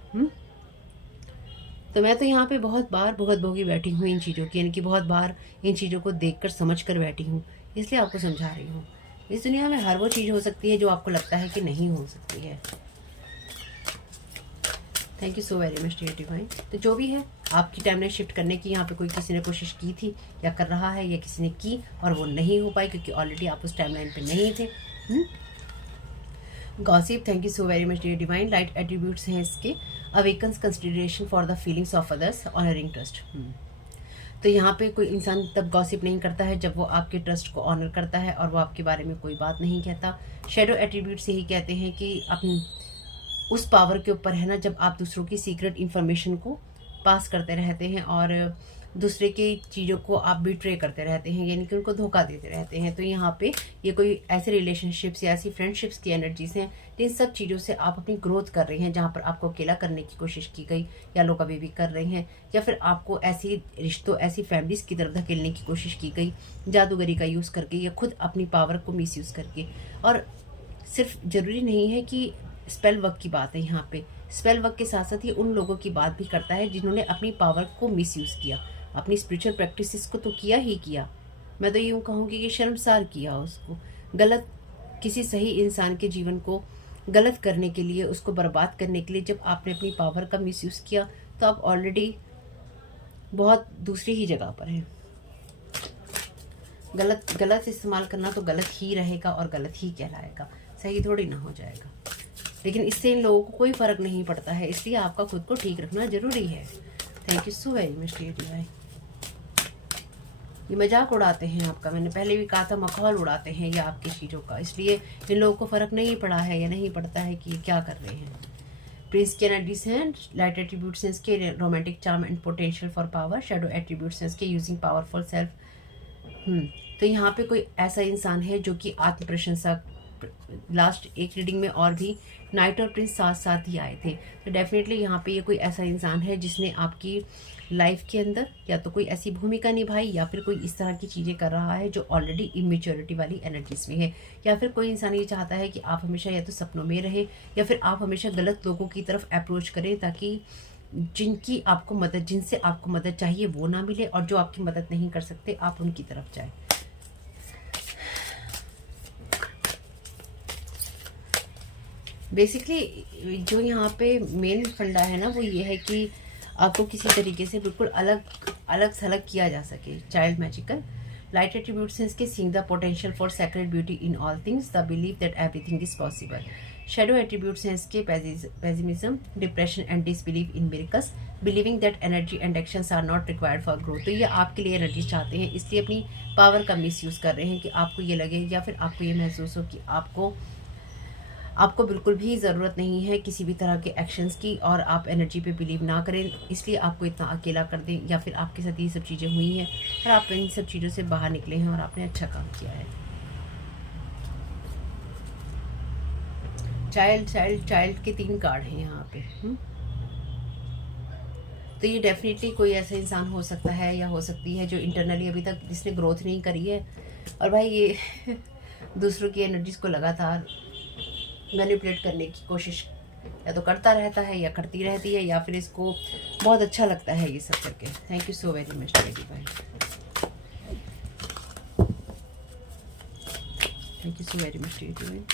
तो मैं तो यहाँ पे बहुत बार भुगत भोगी बैठी हूँ इन चीज़ों की, यानी कि बहुत बार इन चीज़ों को देखकर समझ कर बैठी हूँ, इसलिए आपको समझा रही हूँ। इस दुनिया में हर वो चीज़ हो सकती है जो आपको लगता है कि नहीं हो सकती है। Thank you so very much dear divine. तो जो भी है, आपकी टाइमलाइन शिफ्ट करने की यहाँ पे कोई किसी ने कोशिश की थी या कर रहा है, या किसी ने की और वो नहीं हो पाई क्योंकि ऑलरेडी आप उस टाइमलाइन पे नहीं थे। Gossip, thank you so very much dear divine. Light attributes हैं इसके, awakens consideration for the feelings of others, honouring trust. तो यहाँ पे कोई इंसान तब गॉसिप नहीं करता है जब वो आपके ट्रस्ट को ऑनर करता है और वो आपके बारे में कोई बात नहीं कहता। शेडो एट्रीब्यूट्स यही कहते हैं कि अपनी उस पावर के ऊपर है ना, जब आप दूसरों की सीक्रेट इन्फॉर्मेशन को पास करते रहते हैं और दूसरे की चीज़ों को आप बिट्रे करते रहते हैं, यानी कि उनको धोखा देते रहते हैं। तो यहाँ पे ये कोई ऐसे रिलेशनशिप्स या ऐसी फ्रेंडशिप्स की एनर्जीज हैं जिन सब चीज़ों से आप अपनी ग्रोथ कर रहे हैं, जहाँ पर आपको अकेला करने की कोशिश की गई या लोग अभी भी कर रहे हैं, या फिर आपको ऐसी रिश्तों, ऐसी फैमिलीज़ की तरफ धकेलने की कोशिश की गई जादूगरी का यूज़ करके या खुद अपनी पावर को मिसयूज़ करके। और सिर्फ ज़रूरी नहीं है कि स्पेल वर्क की बात है यहाँ पे, स्पेल वर्क के साथ साथ ये उन लोगों की बात भी करता है जिन्होंने अपनी पावर को मिसयूज़ किया, अपनी स्पिरिचुअल प्रैक्टिसेस को तो किया ही किया, मैं तो यूँ कहूँगी कि शर्मसार किया उसको, गलत किसी सही इंसान के जीवन को गलत करने के लिए, उसको बर्बाद करने के लिए जब आपने अपनी पावर का मिसयूज़ किया तो आप ऑलरेडी बहुत दूसरी ही जगह पर हैं। गलत इस्तेमाल करना तो गलत ही रहेगा और गलत ही कहलाएगा, सही थोड़ी ना हो जाएगा। लेकिन इससे इन लोगों को कोई फ़र्क नहीं पड़ता है, इसलिए आपका खुद को ठीक रखना ज़रूरी है। Thank you so very much dear divine. ये मजाक उड़ाते हैं आपका, मैंने पहले भी कहा था, मखौल उड़ाते हैं ये आपकी चीज़ों का, इसलिए इन लोगों को फ़र्क नहीं पड़ा है या नहीं पड़ता है कि ये क्या कर रहे हैं। प्रिंस के एनर्जीज हैं, लाइट एट्रीब्यूट्स हैं इसके, romantic charm and potential for power, shadow attributes हैं इसके, यूजिंग पावरफुल सेल्फ। तो यहाँ पे कोई ऐसा इंसान है जो कि आत्म प्रशंसा, लास्ट एक रीडिंग में और भी नाइट और प्रिंस साथ साथ ही आए थे, तो डेफिनेटली यहाँ पे ये कोई ऐसा इंसान है जिसने आपकी लाइफ के अंदर या तो कोई ऐसी भूमिका निभाई या फिर कोई इस तरह की चीज़ें कर रहा है जो ऑलरेडी इमेच्योरिटी वाली एनर्जीज में है, या फिर कोई इंसान ये चाहता है कि आप हमेशा या तो सपनों में रहे या फिर आप हमेशा गलत लोगों की तरफ अप्रोच करें, ताकि जिनकी आपको मदद, जिनसे आपको मदद चाहिए वो ना मिले, और जो आपकी मदद नहीं कर सकते आप उनकी तरफ जाएं। बेसिकली जो यहाँ पे मेन फंडा है ना वो ये है कि आपको किसी तरीके से बिल्कुल अलग थलग किया जा सके। चाइल्ड मैजिकल लाइट एट्रीब्यूट्स हैं इसके, seeing the potential for secret beauty in all things, the believe that everything is possible. Shadow attributes हैं इसके, pessimism, depression and disbelieve in miracles, believing that energy and actions are not required for growth. तो ये आपके लिए energy चाहते हैं, इसलिए अपनी पावर का मिसयूज़ कर रहे हैं कि आपको ये लगे या फिर आपको ये महसूस हो कि आपको बिल्कुल भी ज़रूरत नहीं है किसी भी तरह के एक्शंस की, और आप एनर्जी पे बिलीव ना करें, इसलिए आपको इतना अकेला कर दें, या फिर आपके साथ ये सब चीज़ें हुई हैं और आप इन सब चीज़ों से बाहर निकले हैं और आपने अच्छा काम किया है। चाइल्ड के 3 कार्ड हैं यहाँ पे। तो ये डेफिनेटली कोई ऐसा इंसान हो सकता है या हो सकती है जो इंटरनली अभी तक जिसने ग्रोथ नहीं करी है, और भाई ये दूसरों की एनर्जीज को लगातार मैनिपुलेट करने की कोशिश या तो करता रहता है या करती रहती है, या फिर इसको बहुत अच्छा लगता है ये सब करके। Thank you so very much dear divine. Thank you so very much dear divine.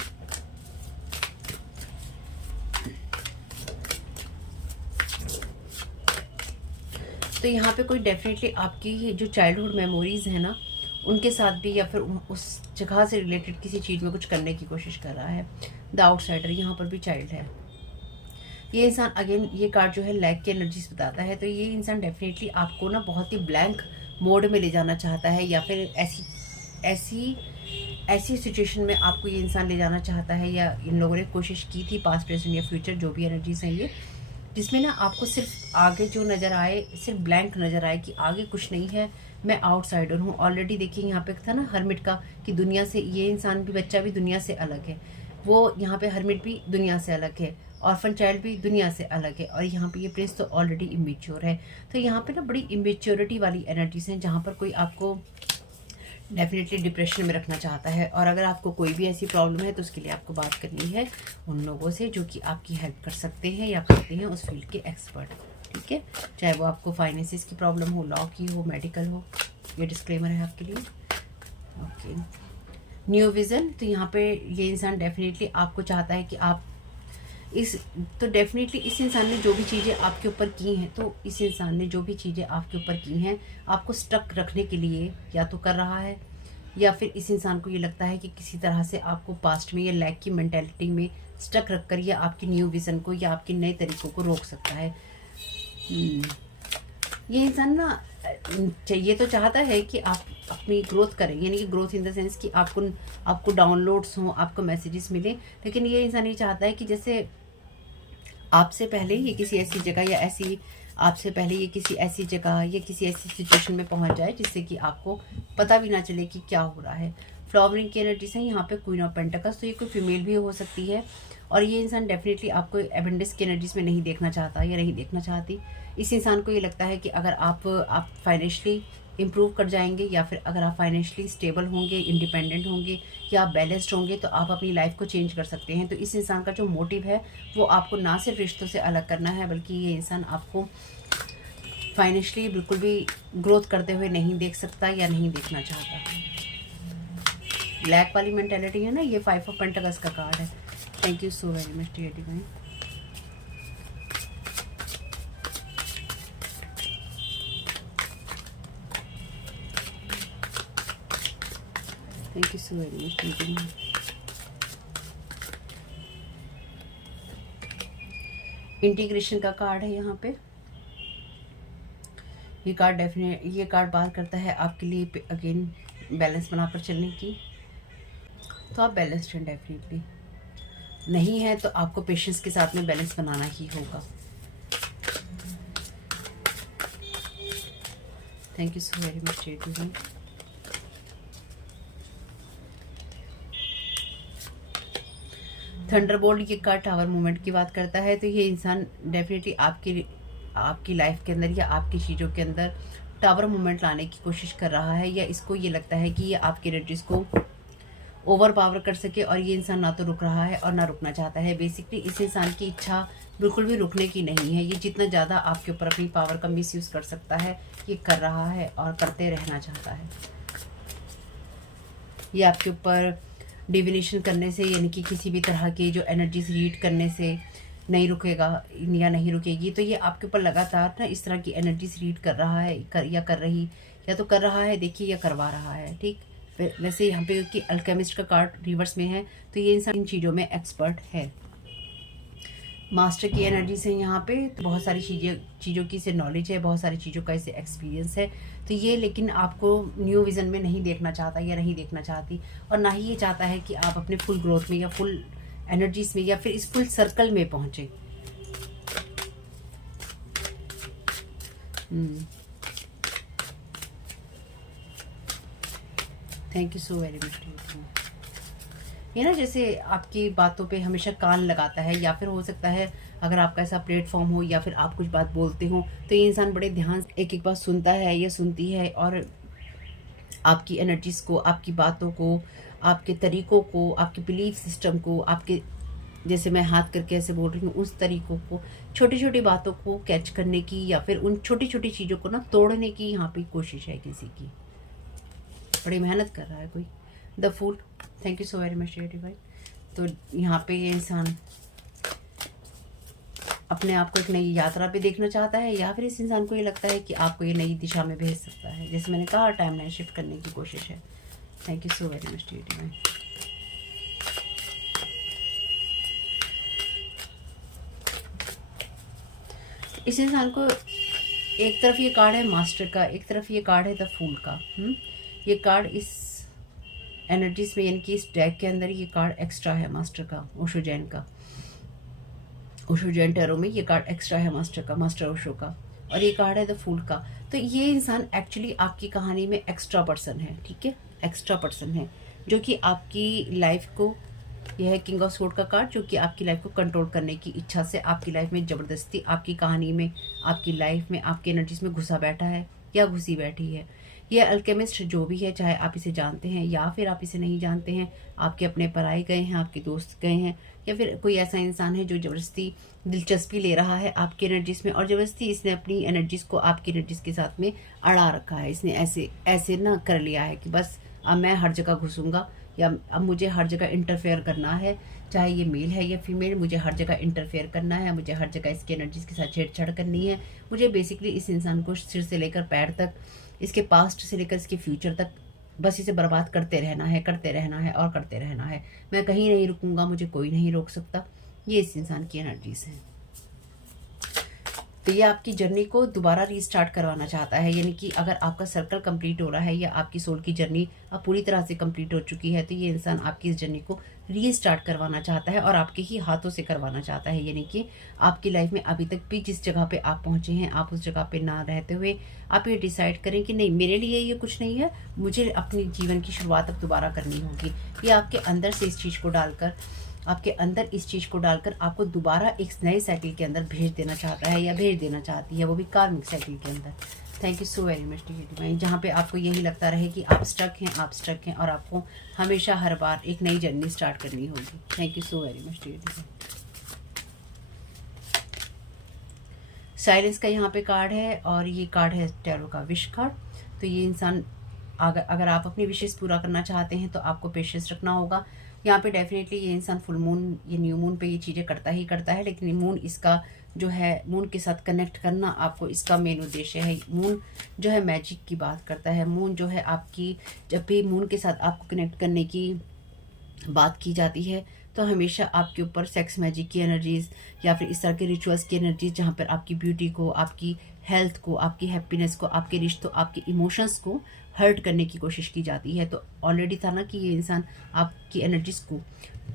तो यहाँ पे कोई डेफिनेटली आपकी जो चाइल्डहुड मेमोरीज है ना उनके साथ भी, या फिर उस जगह से रिलेटेड किसी चीज़ में कुछ करने की कोशिश कर रहा है। द आउटसाइडर यहाँ पर भी चाइल्ड है। ये इंसान, अगेन ये कार्ड जो है लैक की एनर्जीज बताता है, तो ये इंसान डेफिनेटली आपको ना बहुत ही ब्लैंक मोड में ले जाना चाहता है, या फिर ऐसी सिचुएशन में आपको ये इंसान ले जाना चाहता है, या इन लोगों ने कोशिश की थी पास्ट प्रेजेंट या फ्यूचर जो भी एनर्जीज हैं ये, जिसमें ना आपको सिर्फ आगे जो नज़र आए, सिर्फ ब्लैंक नज़र आए कि आगे कुछ नहीं है, मैं आउटसाइडर हूँ। ऑलरेडी देखिए यहाँ पे था ना हर्मिट का, कि दुनिया से ये इंसान भी, बच्चा भी दुनिया से अलग है, वो यहाँ पे हर्मिट भी दुनिया से अलग है, ऑर्फन चाइल्ड भी दुनिया से अलग है, और यहाँ पे ये प्रिंस तो ऑलरेडी इमेच्योर है। तो यहाँ पे ना बड़ी इमेच्योरिटी वाली एनर्जीज हैं, जहाँ पर कोई आपको डेफिनेटली डिप्रेशन में रखना चाहता है, और अगर आपको कोई भी ऐसी प्रॉब्लम है तो उसके लिए आपको बात करनी है उन लोगों से जो कि आपकी हेल्प कर सकते हैं या करते हैं, उस फील्ड के एक्सपर्ट। ठीक है, चाहे वो आपको फाइनेंसिस की प्रॉब्लम हो, लॉ की हो, मेडिकल हो, ये डिस्क्लेमर है आपके लिए। ओके, न्यू विज़न, तो यहाँ पे ये इंसान डेफिनेटली आपको चाहता है कि आप तो डेफिनेटली इस इंसान ने जो भी चीज़ें आपके ऊपर की हैं, तो इस इंसान ने जो भी चीज़ें आपके ऊपर की हैं आपको स्टक रखने के लिए या तो कर रहा है, या फिर इस इंसान को ये लगता है कि किसी तरह से आपको पास्ट में या लैक की मेंटालिटी में स्टक रखकर या आपकी न्यू विज़न को या आपके नए तरीक़ों को रोक सकता है। ये इंसान ना ये तो चाहता है कि आप अपनी ग्रोथ करें, यानी कि ग्रोथ इन द सेंस कि आपको डाउनलोड्स हों, आपको मैसेजेस मिले, लेकिन ये इंसान ये चाहता है कि जैसे आपसे पहले ये किसी ऐसी जगह या ऐसी आपसे पहले ये किसी ऐसी जगह या किसी ऐसी सिचुएशन में पहुंच जाए जिससे कि आपको पता भी ना चले कि क्या हो रहा है। फ्लावरिंग की एनर्जी से यहाँ पे क्वीन ऑफ पेंटिकल्स, तो ये कोई फीमेल भी हो सकती है और ये इंसान डेफिनेटली आपको एबंडेंस की एनर्जीज में नहीं देखना चाहता या नहीं देखना चाहती। इस इंसान को ये लगता है कि अगर आप फाइनेंशियली इम्प्रूव कर जाएंगे या फिर अगर आप फाइनेंशियली स्टेबल होंगे, इंडिपेंडेंट होंगे या आप बैलेंस्ड होंगे तो आप अपनी लाइफ को चेंज कर सकते हैं। तो इस इंसान का जो मोटिव है वो आपको ना सिर्फ रिश्तों से अलग करना है, बल्कि ये इंसान आपको फाइनेंशियली बिल्कुल भी ग्रोथ करते हुए नहीं देख सकता या नहीं देखना चाहता। ब्लैक वाली मेंटेलिटी है ना, ये 5 ऑफ पेंटिकल्स का कार्ड है। Thank you so very much dear divine. Thank you so very much dear divine. Integration का कार्ड है यहाँ पे। ये कार्ड बात करता है आपके लिए अगेन बैलेंस बनाकर चलने की। तो आप बैलेंस्ड हैं डेफिनेटली, नहीं है तो आपको पेशेंस के साथ में बैलेंस बनाना ही होगा। Thank you so very much dear divine. Thunderbolt ये कार्ड टावर मूवमेंट की बात करता है। तो ये इंसान डेफिनेटली आपकी लाइफ के अंदर या आपकी चीज़ों के अंदर टावर मूवमेंट लाने की कोशिश कर रहा है, या इसको ये लगता है कि ये आपकी एनर्जीज को ओवर पावर कर सके, और ये इंसान ना तो रुक रहा है और ना रुकना चाहता है। बेसिकली इस इंसान की इच्छा बिल्कुल भी रुकने की नहीं है। ये जितना ज़्यादा आपके ऊपर अपनी पावर का मिसयूज़ कर सकता है ये कर रहा है और करते रहना चाहता है। ये आपके ऊपर डिविनेशन करने से, यानी कि किसी भी तरह की जो एनर्जीज रीड करने से नहीं रुकेगा या नहीं रुकेगी। तो ये आपके ऊपर लगातार ना इस तरह की एनर्जीज रीड कर रहा है, या तो कर रहा है, देखिए, या करवा रहा है। ठीक, वैसे यहाँ पे क्योंकि अल्केमिस्ट का कार्ड रिवर्स में है तो ये इंसान इन चीज़ों में एक्सपर्ट है। मास्टर की एनर्जी से यहाँ पे तो बहुत सारी चीज़ों की इसे नॉलेज है, बहुत सारी चीज़ों का इसे एक्सपीरियंस है। तो ये लेकिन आपको न्यू विज़न में नहीं देखना चाहता या नहीं देखना चाहती, और ना ही ये चाहता है कि आप अपने फुल ग्रोथ में या फुल एनर्जीज में या फिर इस फुल सर्कल में पहुँचे। Thank you so very much. ये ना जैसे आपकी बातों पे हमेशा कान लगाता है, या फिर हो सकता है अगर आपका ऐसा प्लेटफॉर्म हो या फिर आप कुछ बात बोलते हो तो ये इंसान बड़े ध्यान से एक एक बात सुनता है या सुनती है, और आपकी एनर्जीज को, आपकी बातों को, आपके तरीकों को, आपके बिलीफ सिस्टम को, आपके जैसे मैं हाथ करके ऐसे बोल रही हूँ उस तरीकों को, छोटी छोटी बातों को कैच करने की या फिर उन छोटी छोटी चीज़ों को ना तोड़ने की यहाँ पे कोशिश है किसी की। बड़ी मेहनत कर रहा है कोई। The fool, thank you so very much dear divine. तो यहाँ पे ये इंसान अपने आप को एक नई यात्रा पे देखना चाहता है, या फिर इस इंसान को ये लगता है कि आपको ये नई दिशा में भेज सकता है। जैसे मैंने कहा, टाइम लाइन शिफ्ट करने की कोशिश है। Thank you so very much dear divine. इस इंसान को एक तरफ ये कार्ड है मास्टर का, एक तरफ ये कार्ड है द फूल का। ये कार्ड इस एनर्जीज में, यानी कि इस डेक के अंदर ये कार्ड एक्स्ट्रा है मास्टर का, ओशो जैन का। ओशो जैन टैरो में ये कार्ड एक्स्ट्रा है मास्टर का, मास्टर ओशो का, और ये कार्ड है द फूल का। तो ये इंसान एक्चुअली आपकी कहानी में एक्स्ट्रा पर्सन है। ठीक है, एक्स्ट्रा पर्सन है जो कि आपकी लाइफ को, यह है किंग ऑफ स्वॉर्ड का कार्ड, जो कि आपकी लाइफ को कंट्रोल करने की इच्छा से आपकी लाइफ में ज़बरदस्ती आपकी कहानी में, आपकी लाइफ में, आपकी एनर्जीज में घुसा बैठा है या घुसी बैठी है। यह अल्केमिस्ट जो भी है, चाहे आप इसे जानते हैं या फिर आप इसे नहीं जानते हैं, आपके अपने पराए गए हैं, आपके दोस्त गए हैं, या फिर कोई ऐसा इंसान है जो ज़बरदस्ती दिलचस्पी ले रहा है आपकी एनर्जीज में, और ज़बरदस्ती इसने अपनी एनर्जीज को आपकी एनर्जीज के साथ में अड़ा रखा है। इसने ऐसे ना कर लिया है कि बस अब मैं हर जगह घुसूंगा, या अब मुझे हर जगह इंटरफेयर करना है, चाहे ये मेल है या फीमेल, मुझे हर जगह इंटरफेयर करना है, मुझे हर जगह इसकी एनर्जीज के साथ छेड़छाड़ करनी है। मुझे बेसिकली इस इंसान को सिर से लेकर पैर तक, इसके पास्ट से लेकर इसके फ्यूचर तक बस इसे बर्बाद करते रहना है, करते रहना है और करते रहना है। मैं कहीं नहीं रुकूंगा, मुझे कोई नहीं रोक सकता। ये इस इंसान की एनर्जीज हैं। तो ये आपकी जर्नी को दोबारा रीस्टार्ट करवाना चाहता है, यानी कि अगर आपका सर्कल कंप्लीट हो रहा है या आपकी सोल की जर्नी अब पूरी तरह से कंप्लीट हो चुकी है, तो ये इंसान आपकी इस जर्नी को रीस्टार्ट करवाना चाहता है और आपके ही हाथों से करवाना चाहता है। यानी कि आपकी लाइफ में अभी तक भी जिस जगह पे आप पहुंचे हैं, आप उस जगह पे ना रहते हुए आप ये डिसाइड करें कि नहीं, मेरे लिए ये कुछ नहीं है, मुझे अपनी जीवन की शुरुआत अब दोबारा करनी होगी। ये आपके अंदर से इस चीज़ को डालकर, आपके अंदर इस चीज़ को डालकर आपको दोबारा एक नए साइकिल के अंदर भेज देना चाहता है या भेज देना चाहती है, वो भी कार्मिक साइकिल के अंदर। Thank you so very much divine. जहाँ पे आपको यही लगता रहे कि आप स्टक हैं और आपको हमेशा हर बार एक नई जर्नी स्टार्ट करनी होगी। Thank you so very much divine. Silence का यहाँ पे कार्ड है और ये कार्ड है टैरो का विश कार्ड। तो ये इंसान अगर आप अपनी विशेष पूरा करना चाहते हैं तो आपको पेशेंस रखना होगा। यहाँ पे डेफिनेटली ये इंसान फुल मून, ये न्यू मून पे ये चीज़ें करता ही करता है, लेकिन मून इसका जो है, मून के साथ कनेक्ट करना आपको इसका मेन उद्देश्य है। मून जो है मैजिक की बात करता है। मून जो है आपकी, जब भी मून के साथ आपको कनेक्ट करने की बात की जाती है तो हमेशा आपके ऊपर सेक्स मैजिक की एनर्जीज या फिर इस तरह के रिचुअल्स की एनर्जीज, जहाँ पर आपकी ब्यूटी को, आपकी हेल्थ को, आपकी हैप्पीनेस को, आपके रिश्तों, आपके इमोशंस को हर्ट करने की कोशिश की जाती है। तो ऑलरेडी था ना कि ये इंसान आपकी एनर्जीज को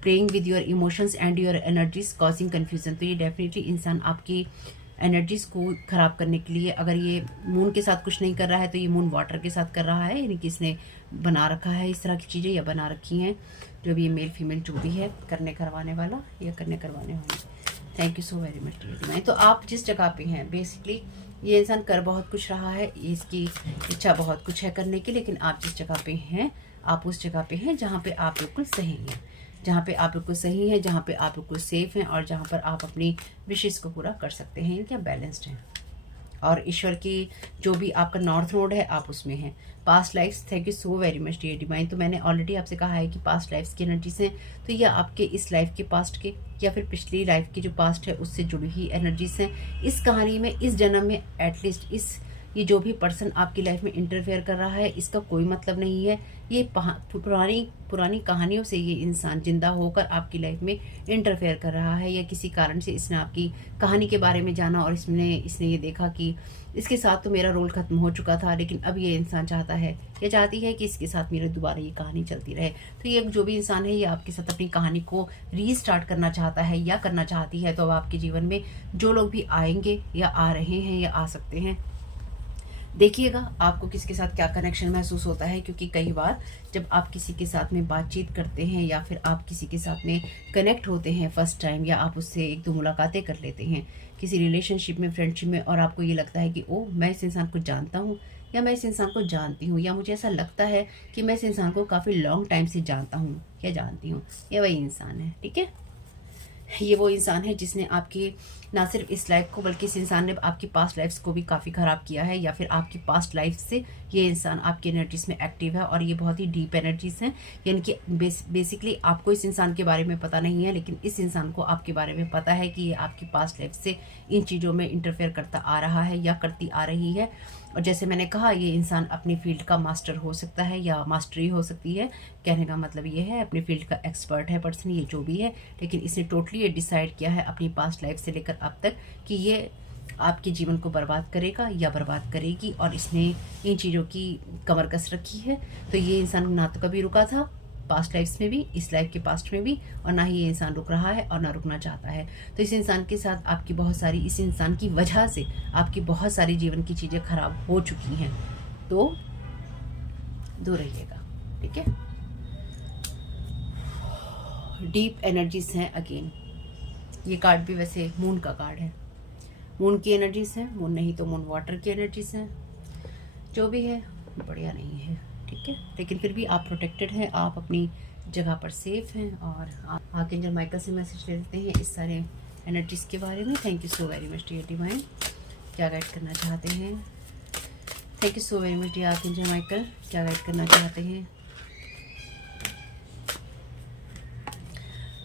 playing with your emotions and your energies causing confusion. तो ये डेफिनेटली इंसान आपकी एनर्जीज को ख़राब करने के लिए, अगर ये मून के साथ कुछ नहीं कर रहा है तो ये मून वाटर के साथ कर रहा है, यानी कि इसने बना रखा है इस तरह की चीज़ें या बना रखी हैं, जो भी ये मेल फीमेल जो भी है करने करवाने वाला या करने करवाने वाले। Thank you so very much divine. तो आप जिस जगह पे हैं, बेसिकली ये इंसान कर बहुत कुछ रहा है, इसकी इच्छा बहुत कुछ है करने की, लेकिन आप जिस जगह पे हैं, आप उस जगह पे हैं जहाँ पे आप बिल्कुल सही हैं, जहाँ पे आप बिल्कुल सही हैं, जहाँ पे आप बिल्कुल सेफ हैं और जहाँ पर आप अपनी विशेष को पूरा कर सकते हैं, क्या बैलेंस्ड हैं। और ईश्वर की जो भी आपका नॉर्थ नोड है, आप उसमें हैं। Past lifes, thank you so very much dear divine. तो मैंने ऑलरेडी आपसे कहा है कि पास्ट लाइफ्स की एनर्जीज हैं, तो ये आपके इस लाइफ के पास्ट के या फिर पिछली लाइफ की जो पास्ट है उससे जुड़ी हुई एनर्जीज हैं। इस कहानी में, इस जन्म में एटलीस्ट ये जो भी पर्सन आपकी लाइफ में इंटरफेयर कर रहा है, इसका कोई मतलब नहीं है। ये पुरानी कहानियों से ये इंसान जिंदा होकर आपकी लाइफ में इंटरफेयर कर रहा है, या किसी कारण से इसने आपकी कहानी के बारे में जाना और इसने ये देखा कि इसके साथ तो मेरा रोल खत्म हो चुका था, लेकिन अब ये इंसान चाहता है या चाहती है कि इसके साथ मेरे दोबारा ये कहानी चलती रहे। तो ये जो भी इंसान है, ये आपके साथ अपनी कहानी को रीस्टार्ट करना चाहता है या करना चाहती है। तो अब आपके जीवन में जो लोग भी आएंगे या आ रहे हैं या आ सकते हैं, देखिएगा आपको किसके साथ क्या कनेक्शन महसूस होता है, क्योंकि कई बार जब आप किसी के साथ में बातचीत करते हैं या फिर आप किसी के साथ में कनेक्ट होते हैं फर्स्ट टाइम, या आप उससे एक दो मुलाकातें कर लेते हैं किसी रिलेशनशिप में, फ्रेंडशिप में, और आपको ये लगता है कि ओ, मैं इस इंसान को जानता हूँ या मैं इस इंसान को जानती हूँ, या मुझे ऐसा लगता है कि मैं इस इंसान को काफ़ी लॉन्ग टाइम से जानता हूँ या जानती हूँ, ये वही इंसान है। ठीक है, ये वो इंसान है जिसने आपकी ना सिर्फ इस लाइफ को, बल्कि इस इंसान ने आपकी पास्ट लाइफ्स को भी काफ़ी ख़राब किया है, या फिर आपकी पास्ट लाइफ से ये इंसान आपकी एनर्जीज में एक्टिव है और ये बहुत ही डीप एनर्जीज हैं। यानी कि बेसिकली आपको इस इंसान के बारे में पता नहीं है, लेकिन इस इंसान को आपके बारे में पता है कि ये आपकी पास्ट लाइफ से इन चीज़ों में इंटरफेयर करता आ रहा है या करती आ रही है। और जैसे मैंने कहा, ये इंसान अपनी फील्ड का मास्टर हो सकता है या मास्टरी हो सकती है। कहने का मतलब ये है, अपनी फील्ड का एक्सपर्ट है पर्सन, ये जो भी है, लेकिन इसने टोटली ये डिसाइड किया है अपनी पास्ट लाइफ से लेकर अब तक कि ये आपके जीवन को बर्बाद करेगा या बर्बाद करेगी, और इसने इन चीज़ों की कमर कस रखी है। तो ये इंसान ना तो कभी रुका था पास्ट लाइफ्स में भी, इस लाइफ के पास्ट में भी, और ना ही ये इंसान रुक रहा है और ना रुकना चाहता है। तो इस इंसान के साथ आपकी बहुत सारी, इस इंसान की वजह से आपकी बहुत सारी जीवन की चीज़ें खराब हो चुकी हैं, तो दूर रहिएगा। ठीक है, डीप एनर्जीज हैं अगेन। ये कार्ड भी वैसे मून का कार्ड है, मून की एनर्जीज है, मून नहीं तो मून वाटर की एनर्जीज हैं, जो भी है बढ़िया नहीं है। ठीक है, लेकिन फिर भी आप प्रोटेक्टेड हैं, आप अपनी जगह पर सेफ हैं, और आप आर्कएंजल माइकल से मैसेज ले लेते हैं इस सारे एनर्जीज के बारे में। Thank you so very much dear divine, क्या गाइड करना चाहते हैं। Thank you so very much dear archangel Michael, क्या गाइड करना चाहते हैं।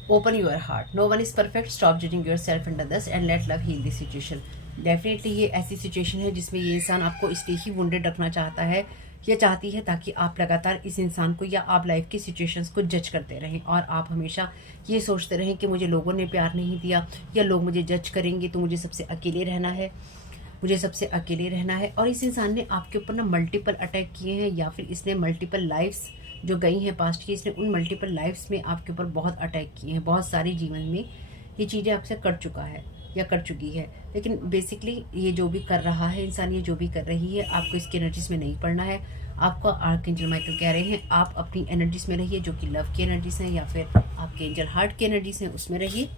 Open your heart. No one is perfect. Stop judging yourself and others and let love heal the situation. Definitely ये ऐसी सिचुएशन है जिसमें ये इंसान आपको इसलिए ही वुंडेड रखना चाहता है या चाहती है, ताकि आप लगातार इस इंसान को या आप लाइफ की सिचुएशंस को जज करते रहें और आप हमेशा ये सोचते रहें कि मुझे लोगों ने प्यार नहीं दिया या लोग मुझे जज करेंगे, तो मुझे सबसे अकेले रहना है, मुझे सबसे अकेले रहना है। और इस इंसान ने आपके ऊपर ना मल्टीपल अटैक किए हैं, या फिर इसने मल्टीपल लाइफ्स जो गई हैं पास्ट की, इसने उन मल्टीपल लाइफ्स में आपके ऊपर बहुत अटैक किए हैं, बहुत सारी जीवन में ये चीज़ें आपसे कर चुका है या कर चुकी है। लेकिन बेसिकली ये जो भी कर रहा है इंसान, ये जो भी कर रही है, आपको इसकी एनर्जीज में नहीं पड़ना है। आपको आर्कएंजल माइकल कह रहे हैं आप अपनी एनर्जीज में रहिए, जो कि लव की एनर्जीज हैं या फिर आपके एंजल हार्ट की एनर्जीज हैं, उसमें रहिए,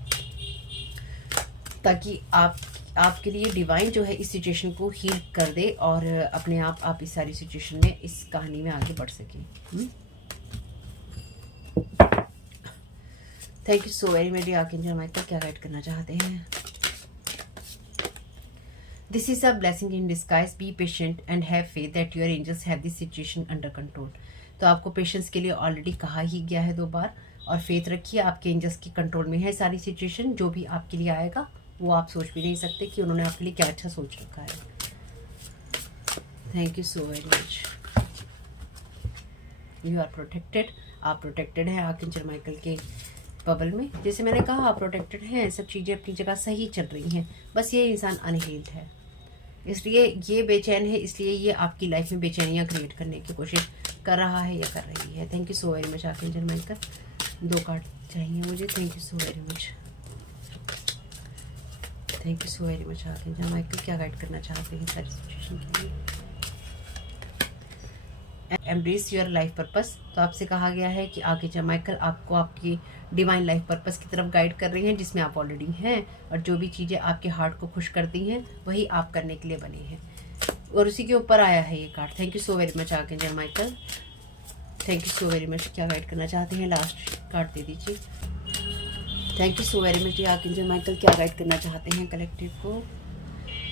ताकि आपके लिए डिवाइन जो है इस सिचुएशन को हील कर दे और अपने आप इस सारी सिचुएशन में, इस कहानी में आगे बढ़ सके। Thank you so very much archangel Michael, क्या गाइड करना चाहते हैं? This is a blessing in disguise, be patient and have faith that your angels have this situation under control. तो आपको पेशेंस के लिए ऑलरेडी कहा ही गया है 2 बार, और फेथ रखिए, आपके एंजल्स की कंट्रोल में है सारी सिचुएशन। जो भी आपके लिए आएगा वो आप सोच भी नहीं सकते कि उन्होंने आपके लिए क्या अच्छा सोच रखा है। Thank you so very much. You are protected, आप प्रोटेक्टेड हैं आर्कएंजल माइकल के बबल में। जैसे मैंने कहा आप प्रोटेक्टेड हैं, सब चीज़ें अपनी जगह सही चल रही हैं, बस ये इंसान अनहील्ड है, इसलिए ये बेचैन है, इसलिए ये आपकी लाइफ में बेचैनियाँ क्रिएट करने की कोशिश कर रहा है या कर रही है। Thank you so very much archangel Michael. 2 card चाहिए मुझे। Thank you so very much, thank you so very much archangel Michael, क्या गाइड करना चाहते हैं सारी सिचुएशन के लिए? Embrace your life purpose. तो आपसे कहा गया है कि आर्कएंजल माइकल आपको आपकी डिवाइन लाइफ पर्पस की तरफ गाइड कर रही हैं, जिसमें आप ऑलरेडी हैं, और जो भी चीज़ें आपके हार्ट को खुश करती हैं वही आप करने के लिए बने हैं, और उसी के ऊपर आया है ये card. Thank you so very much archangel Michael, thank you so very much. क्या गाइड करना चाहते हैं? लास्ट कार्ड दे दीजिए। Thank you so very much archangel Michael, क्या गाइड करना चाहते हैं कलेक्टिव को?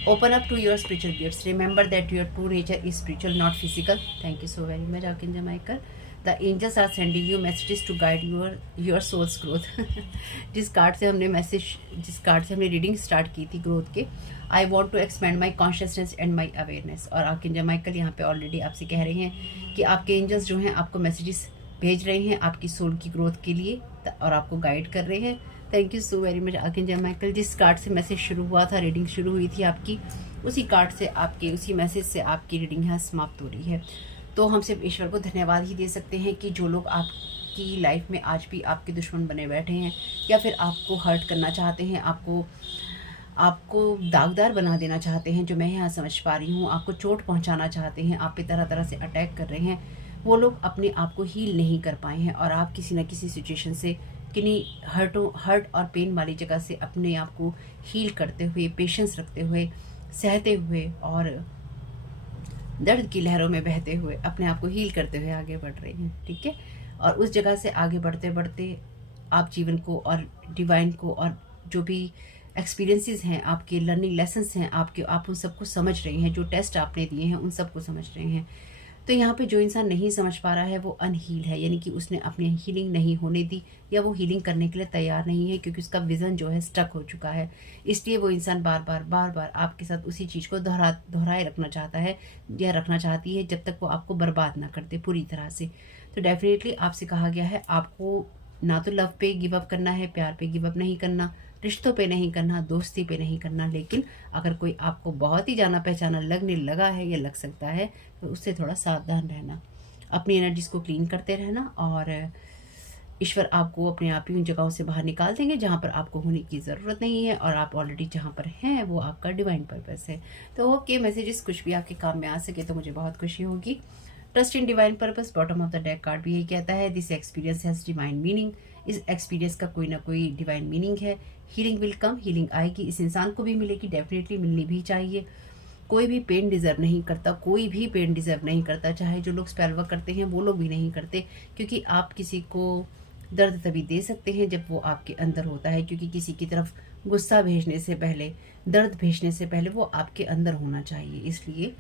Open up to your spiritual gifts. Remember that your true nature is spiritual, not physical. Thank you so very much, Archangel Michael. The angels are sending you messages to guide your soul's growth. जिस card से हमने reading start की थी growth के, I want to expand my consciousness and my awareness. और archangel Michael यहाँ पे already आपसे कह रहे हैं कि आपके एंजल्स जो हैं आपको मैसेजेस भेज रहे हैं आपकी सोल की ग्रोथ के लिए, और आपको गाइड कर रहे हैं। Thank you so very much archangel Michael. जिस कार्ड से मैसेज शुरू हुआ था, रीडिंग शुरू हुई थी आपकी, उसी कार्ड से आपके उसी मैसेज से आपकी रीडिंग यहाँ समाप्त हो रही है। तो हम सिर्फ ईश्वर को धन्यवाद ही दे सकते हैं कि जो लोग आपकी लाइफ में आज भी आपके दुश्मन बने बैठे हैं या फिर आपको हर्ट करना चाहते हैं, आपको दागदार बना देना चाहते हैं, जो मैं यहाँ समझ पा रही हूँ, आपको चोट पहुँचाना चाहते हैं, आप पे तरह तरह से अटैक कर रहे हैं, वो लोग अपने आप को हील नहीं कर पाए हैं, और आप किसी न किसी सिचुएशन से, किन्हीं हर्ट और पेन वाली जगह से अपने आप को हील करते हुए, पेशेंस रखते हुए, सहते हुए और दर्द की लहरों में बहते हुए अपने आप को हील करते हुए आगे बढ़ रहे हैं। ठीक है, और उस जगह से आगे बढ़ते बढ़ते आप जीवन को और डिवाइन को और जो भी एक्सपीरियंसेस हैं, आपके लर्निंग लेसन्स हैं, आप उन सबको समझ रहे हैं, जो टेस्ट आपने दिए हैं उन सबको समझ रहे हैं। तो यहाँ पे जो इंसान नहीं समझ पा रहा है वो अनहील है, यानी कि उसने अपनी हीलिंग नहीं होने दी, या वो हीलिंग करने के लिए तैयार नहीं है, क्योंकि उसका विज़न जो है स्टक हो चुका है। इसलिए वो इंसान बार बार आपके साथ उसी चीज़ को दोहराए रखना चाहता है या रखना चाहती है, जब तक वो आपको बर्बाद ना कर दे पूरी तरह से। तो डेफिनेटली आपसे कहा गया है आपको ना तो लव पे गिव अप करना है, प्यार पे गिव अप नहीं करना, रिश्तों पे नहीं करना, दोस्ती पे नहीं करना, लेकिन अगर कोई आपको बहुत ही जाना पहचाना लगने लगा है या लग सकता है तो उससे थोड़ा सावधान रहना, अपनी एनर्जीज को क्लीन करते रहना, और ईश्वर आपको अपने आप ही उन जगहों से बाहर निकाल देंगे जहाँ पर आपको होने की ज़रूरत नहीं है, और आप ऑलरेडी जहाँ पर हैं वो आपका डिवाइन पर्पस है। तो ओके, मैसेजेस कुछ भी आपके काम में आ सके तो मुझे बहुत खुशी होगी। Trust in divine purpose, bottom of the deck card भी यही कहता है, this experience has divine meaning. इस एक्सपीरियंस का कोई ना कोई डिवाइन मीनिंग है। हीलिंग विल कम, हीलिंग आएगी, इस इंसान को भी मिलेगी, डेफिनेटली मिलनी भी चाहिए। कोई भी पेन डिजर्व नहीं करता, कोई भी पेन डिजर्व नहीं करता, चाहे जो लोग स्पेल वर्क करते हैं वो लोग भी नहीं करते, क्योंकि आप किसी को दर्द तभी दे सकते हैं जब वो आपके अंदर होता है, क्योंकि किसी की तरफ गुस्सा भेजने से पहले, दर्द भेजने से पहले वो आपके अंदर होना चाहिए। इसलिए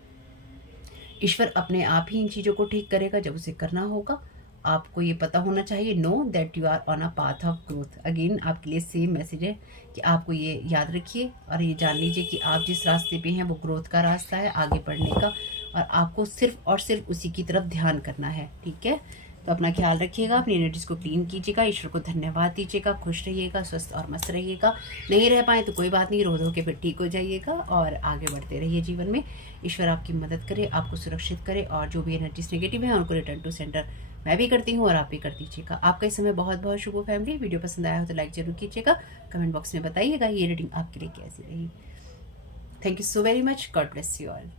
ईश्वर अपने आप ही इन चीज़ों को ठीक करेगा जब उसे करना होगा। आपको ये पता होना चाहिए, know that you are on a path of growth. Again आपके लिए सेम मैसेज है कि आपको ये याद रखिए और ये जान लीजिए कि आप जिस रास्ते पे हैं वो ग्रोथ का रास्ता है, आगे बढ़ने का, और आपको सिर्फ और सिर्फ उसी की तरफ ध्यान करना है। ठीक है, तो अपना ख्याल रखिएगा, अपनी एनर्जीज को क्लीन कीजिएगा, ईश्वर को धन्यवाद दीजिएगा, खुश रहिएगा, स्वस्थ और मस्त रहिएगा। नहीं रह पाए तो कोई बात नहीं, रो धो के फिर ठीक हो जाइएगा और आगे बढ़ते रहिए जीवन में। ईश्वर आपकी मदद करे, आपको सुरक्षित करे, और जो भी एनर्जीज नेगेटिव है उनको रिटर्न टू सेंटर मैं भी करती हूँ और आप भी कर दीजिएगा। आपका इस समय बहुत बहुत शुभ हो फैमिली। वीडियो पसंद आया हो तो लाइक जरूर कीजिएगा, कमेंट बॉक्स में बताइएगा ये रीडिंग आपके लिए कैसी रही। Thank you so very much, God bless you all.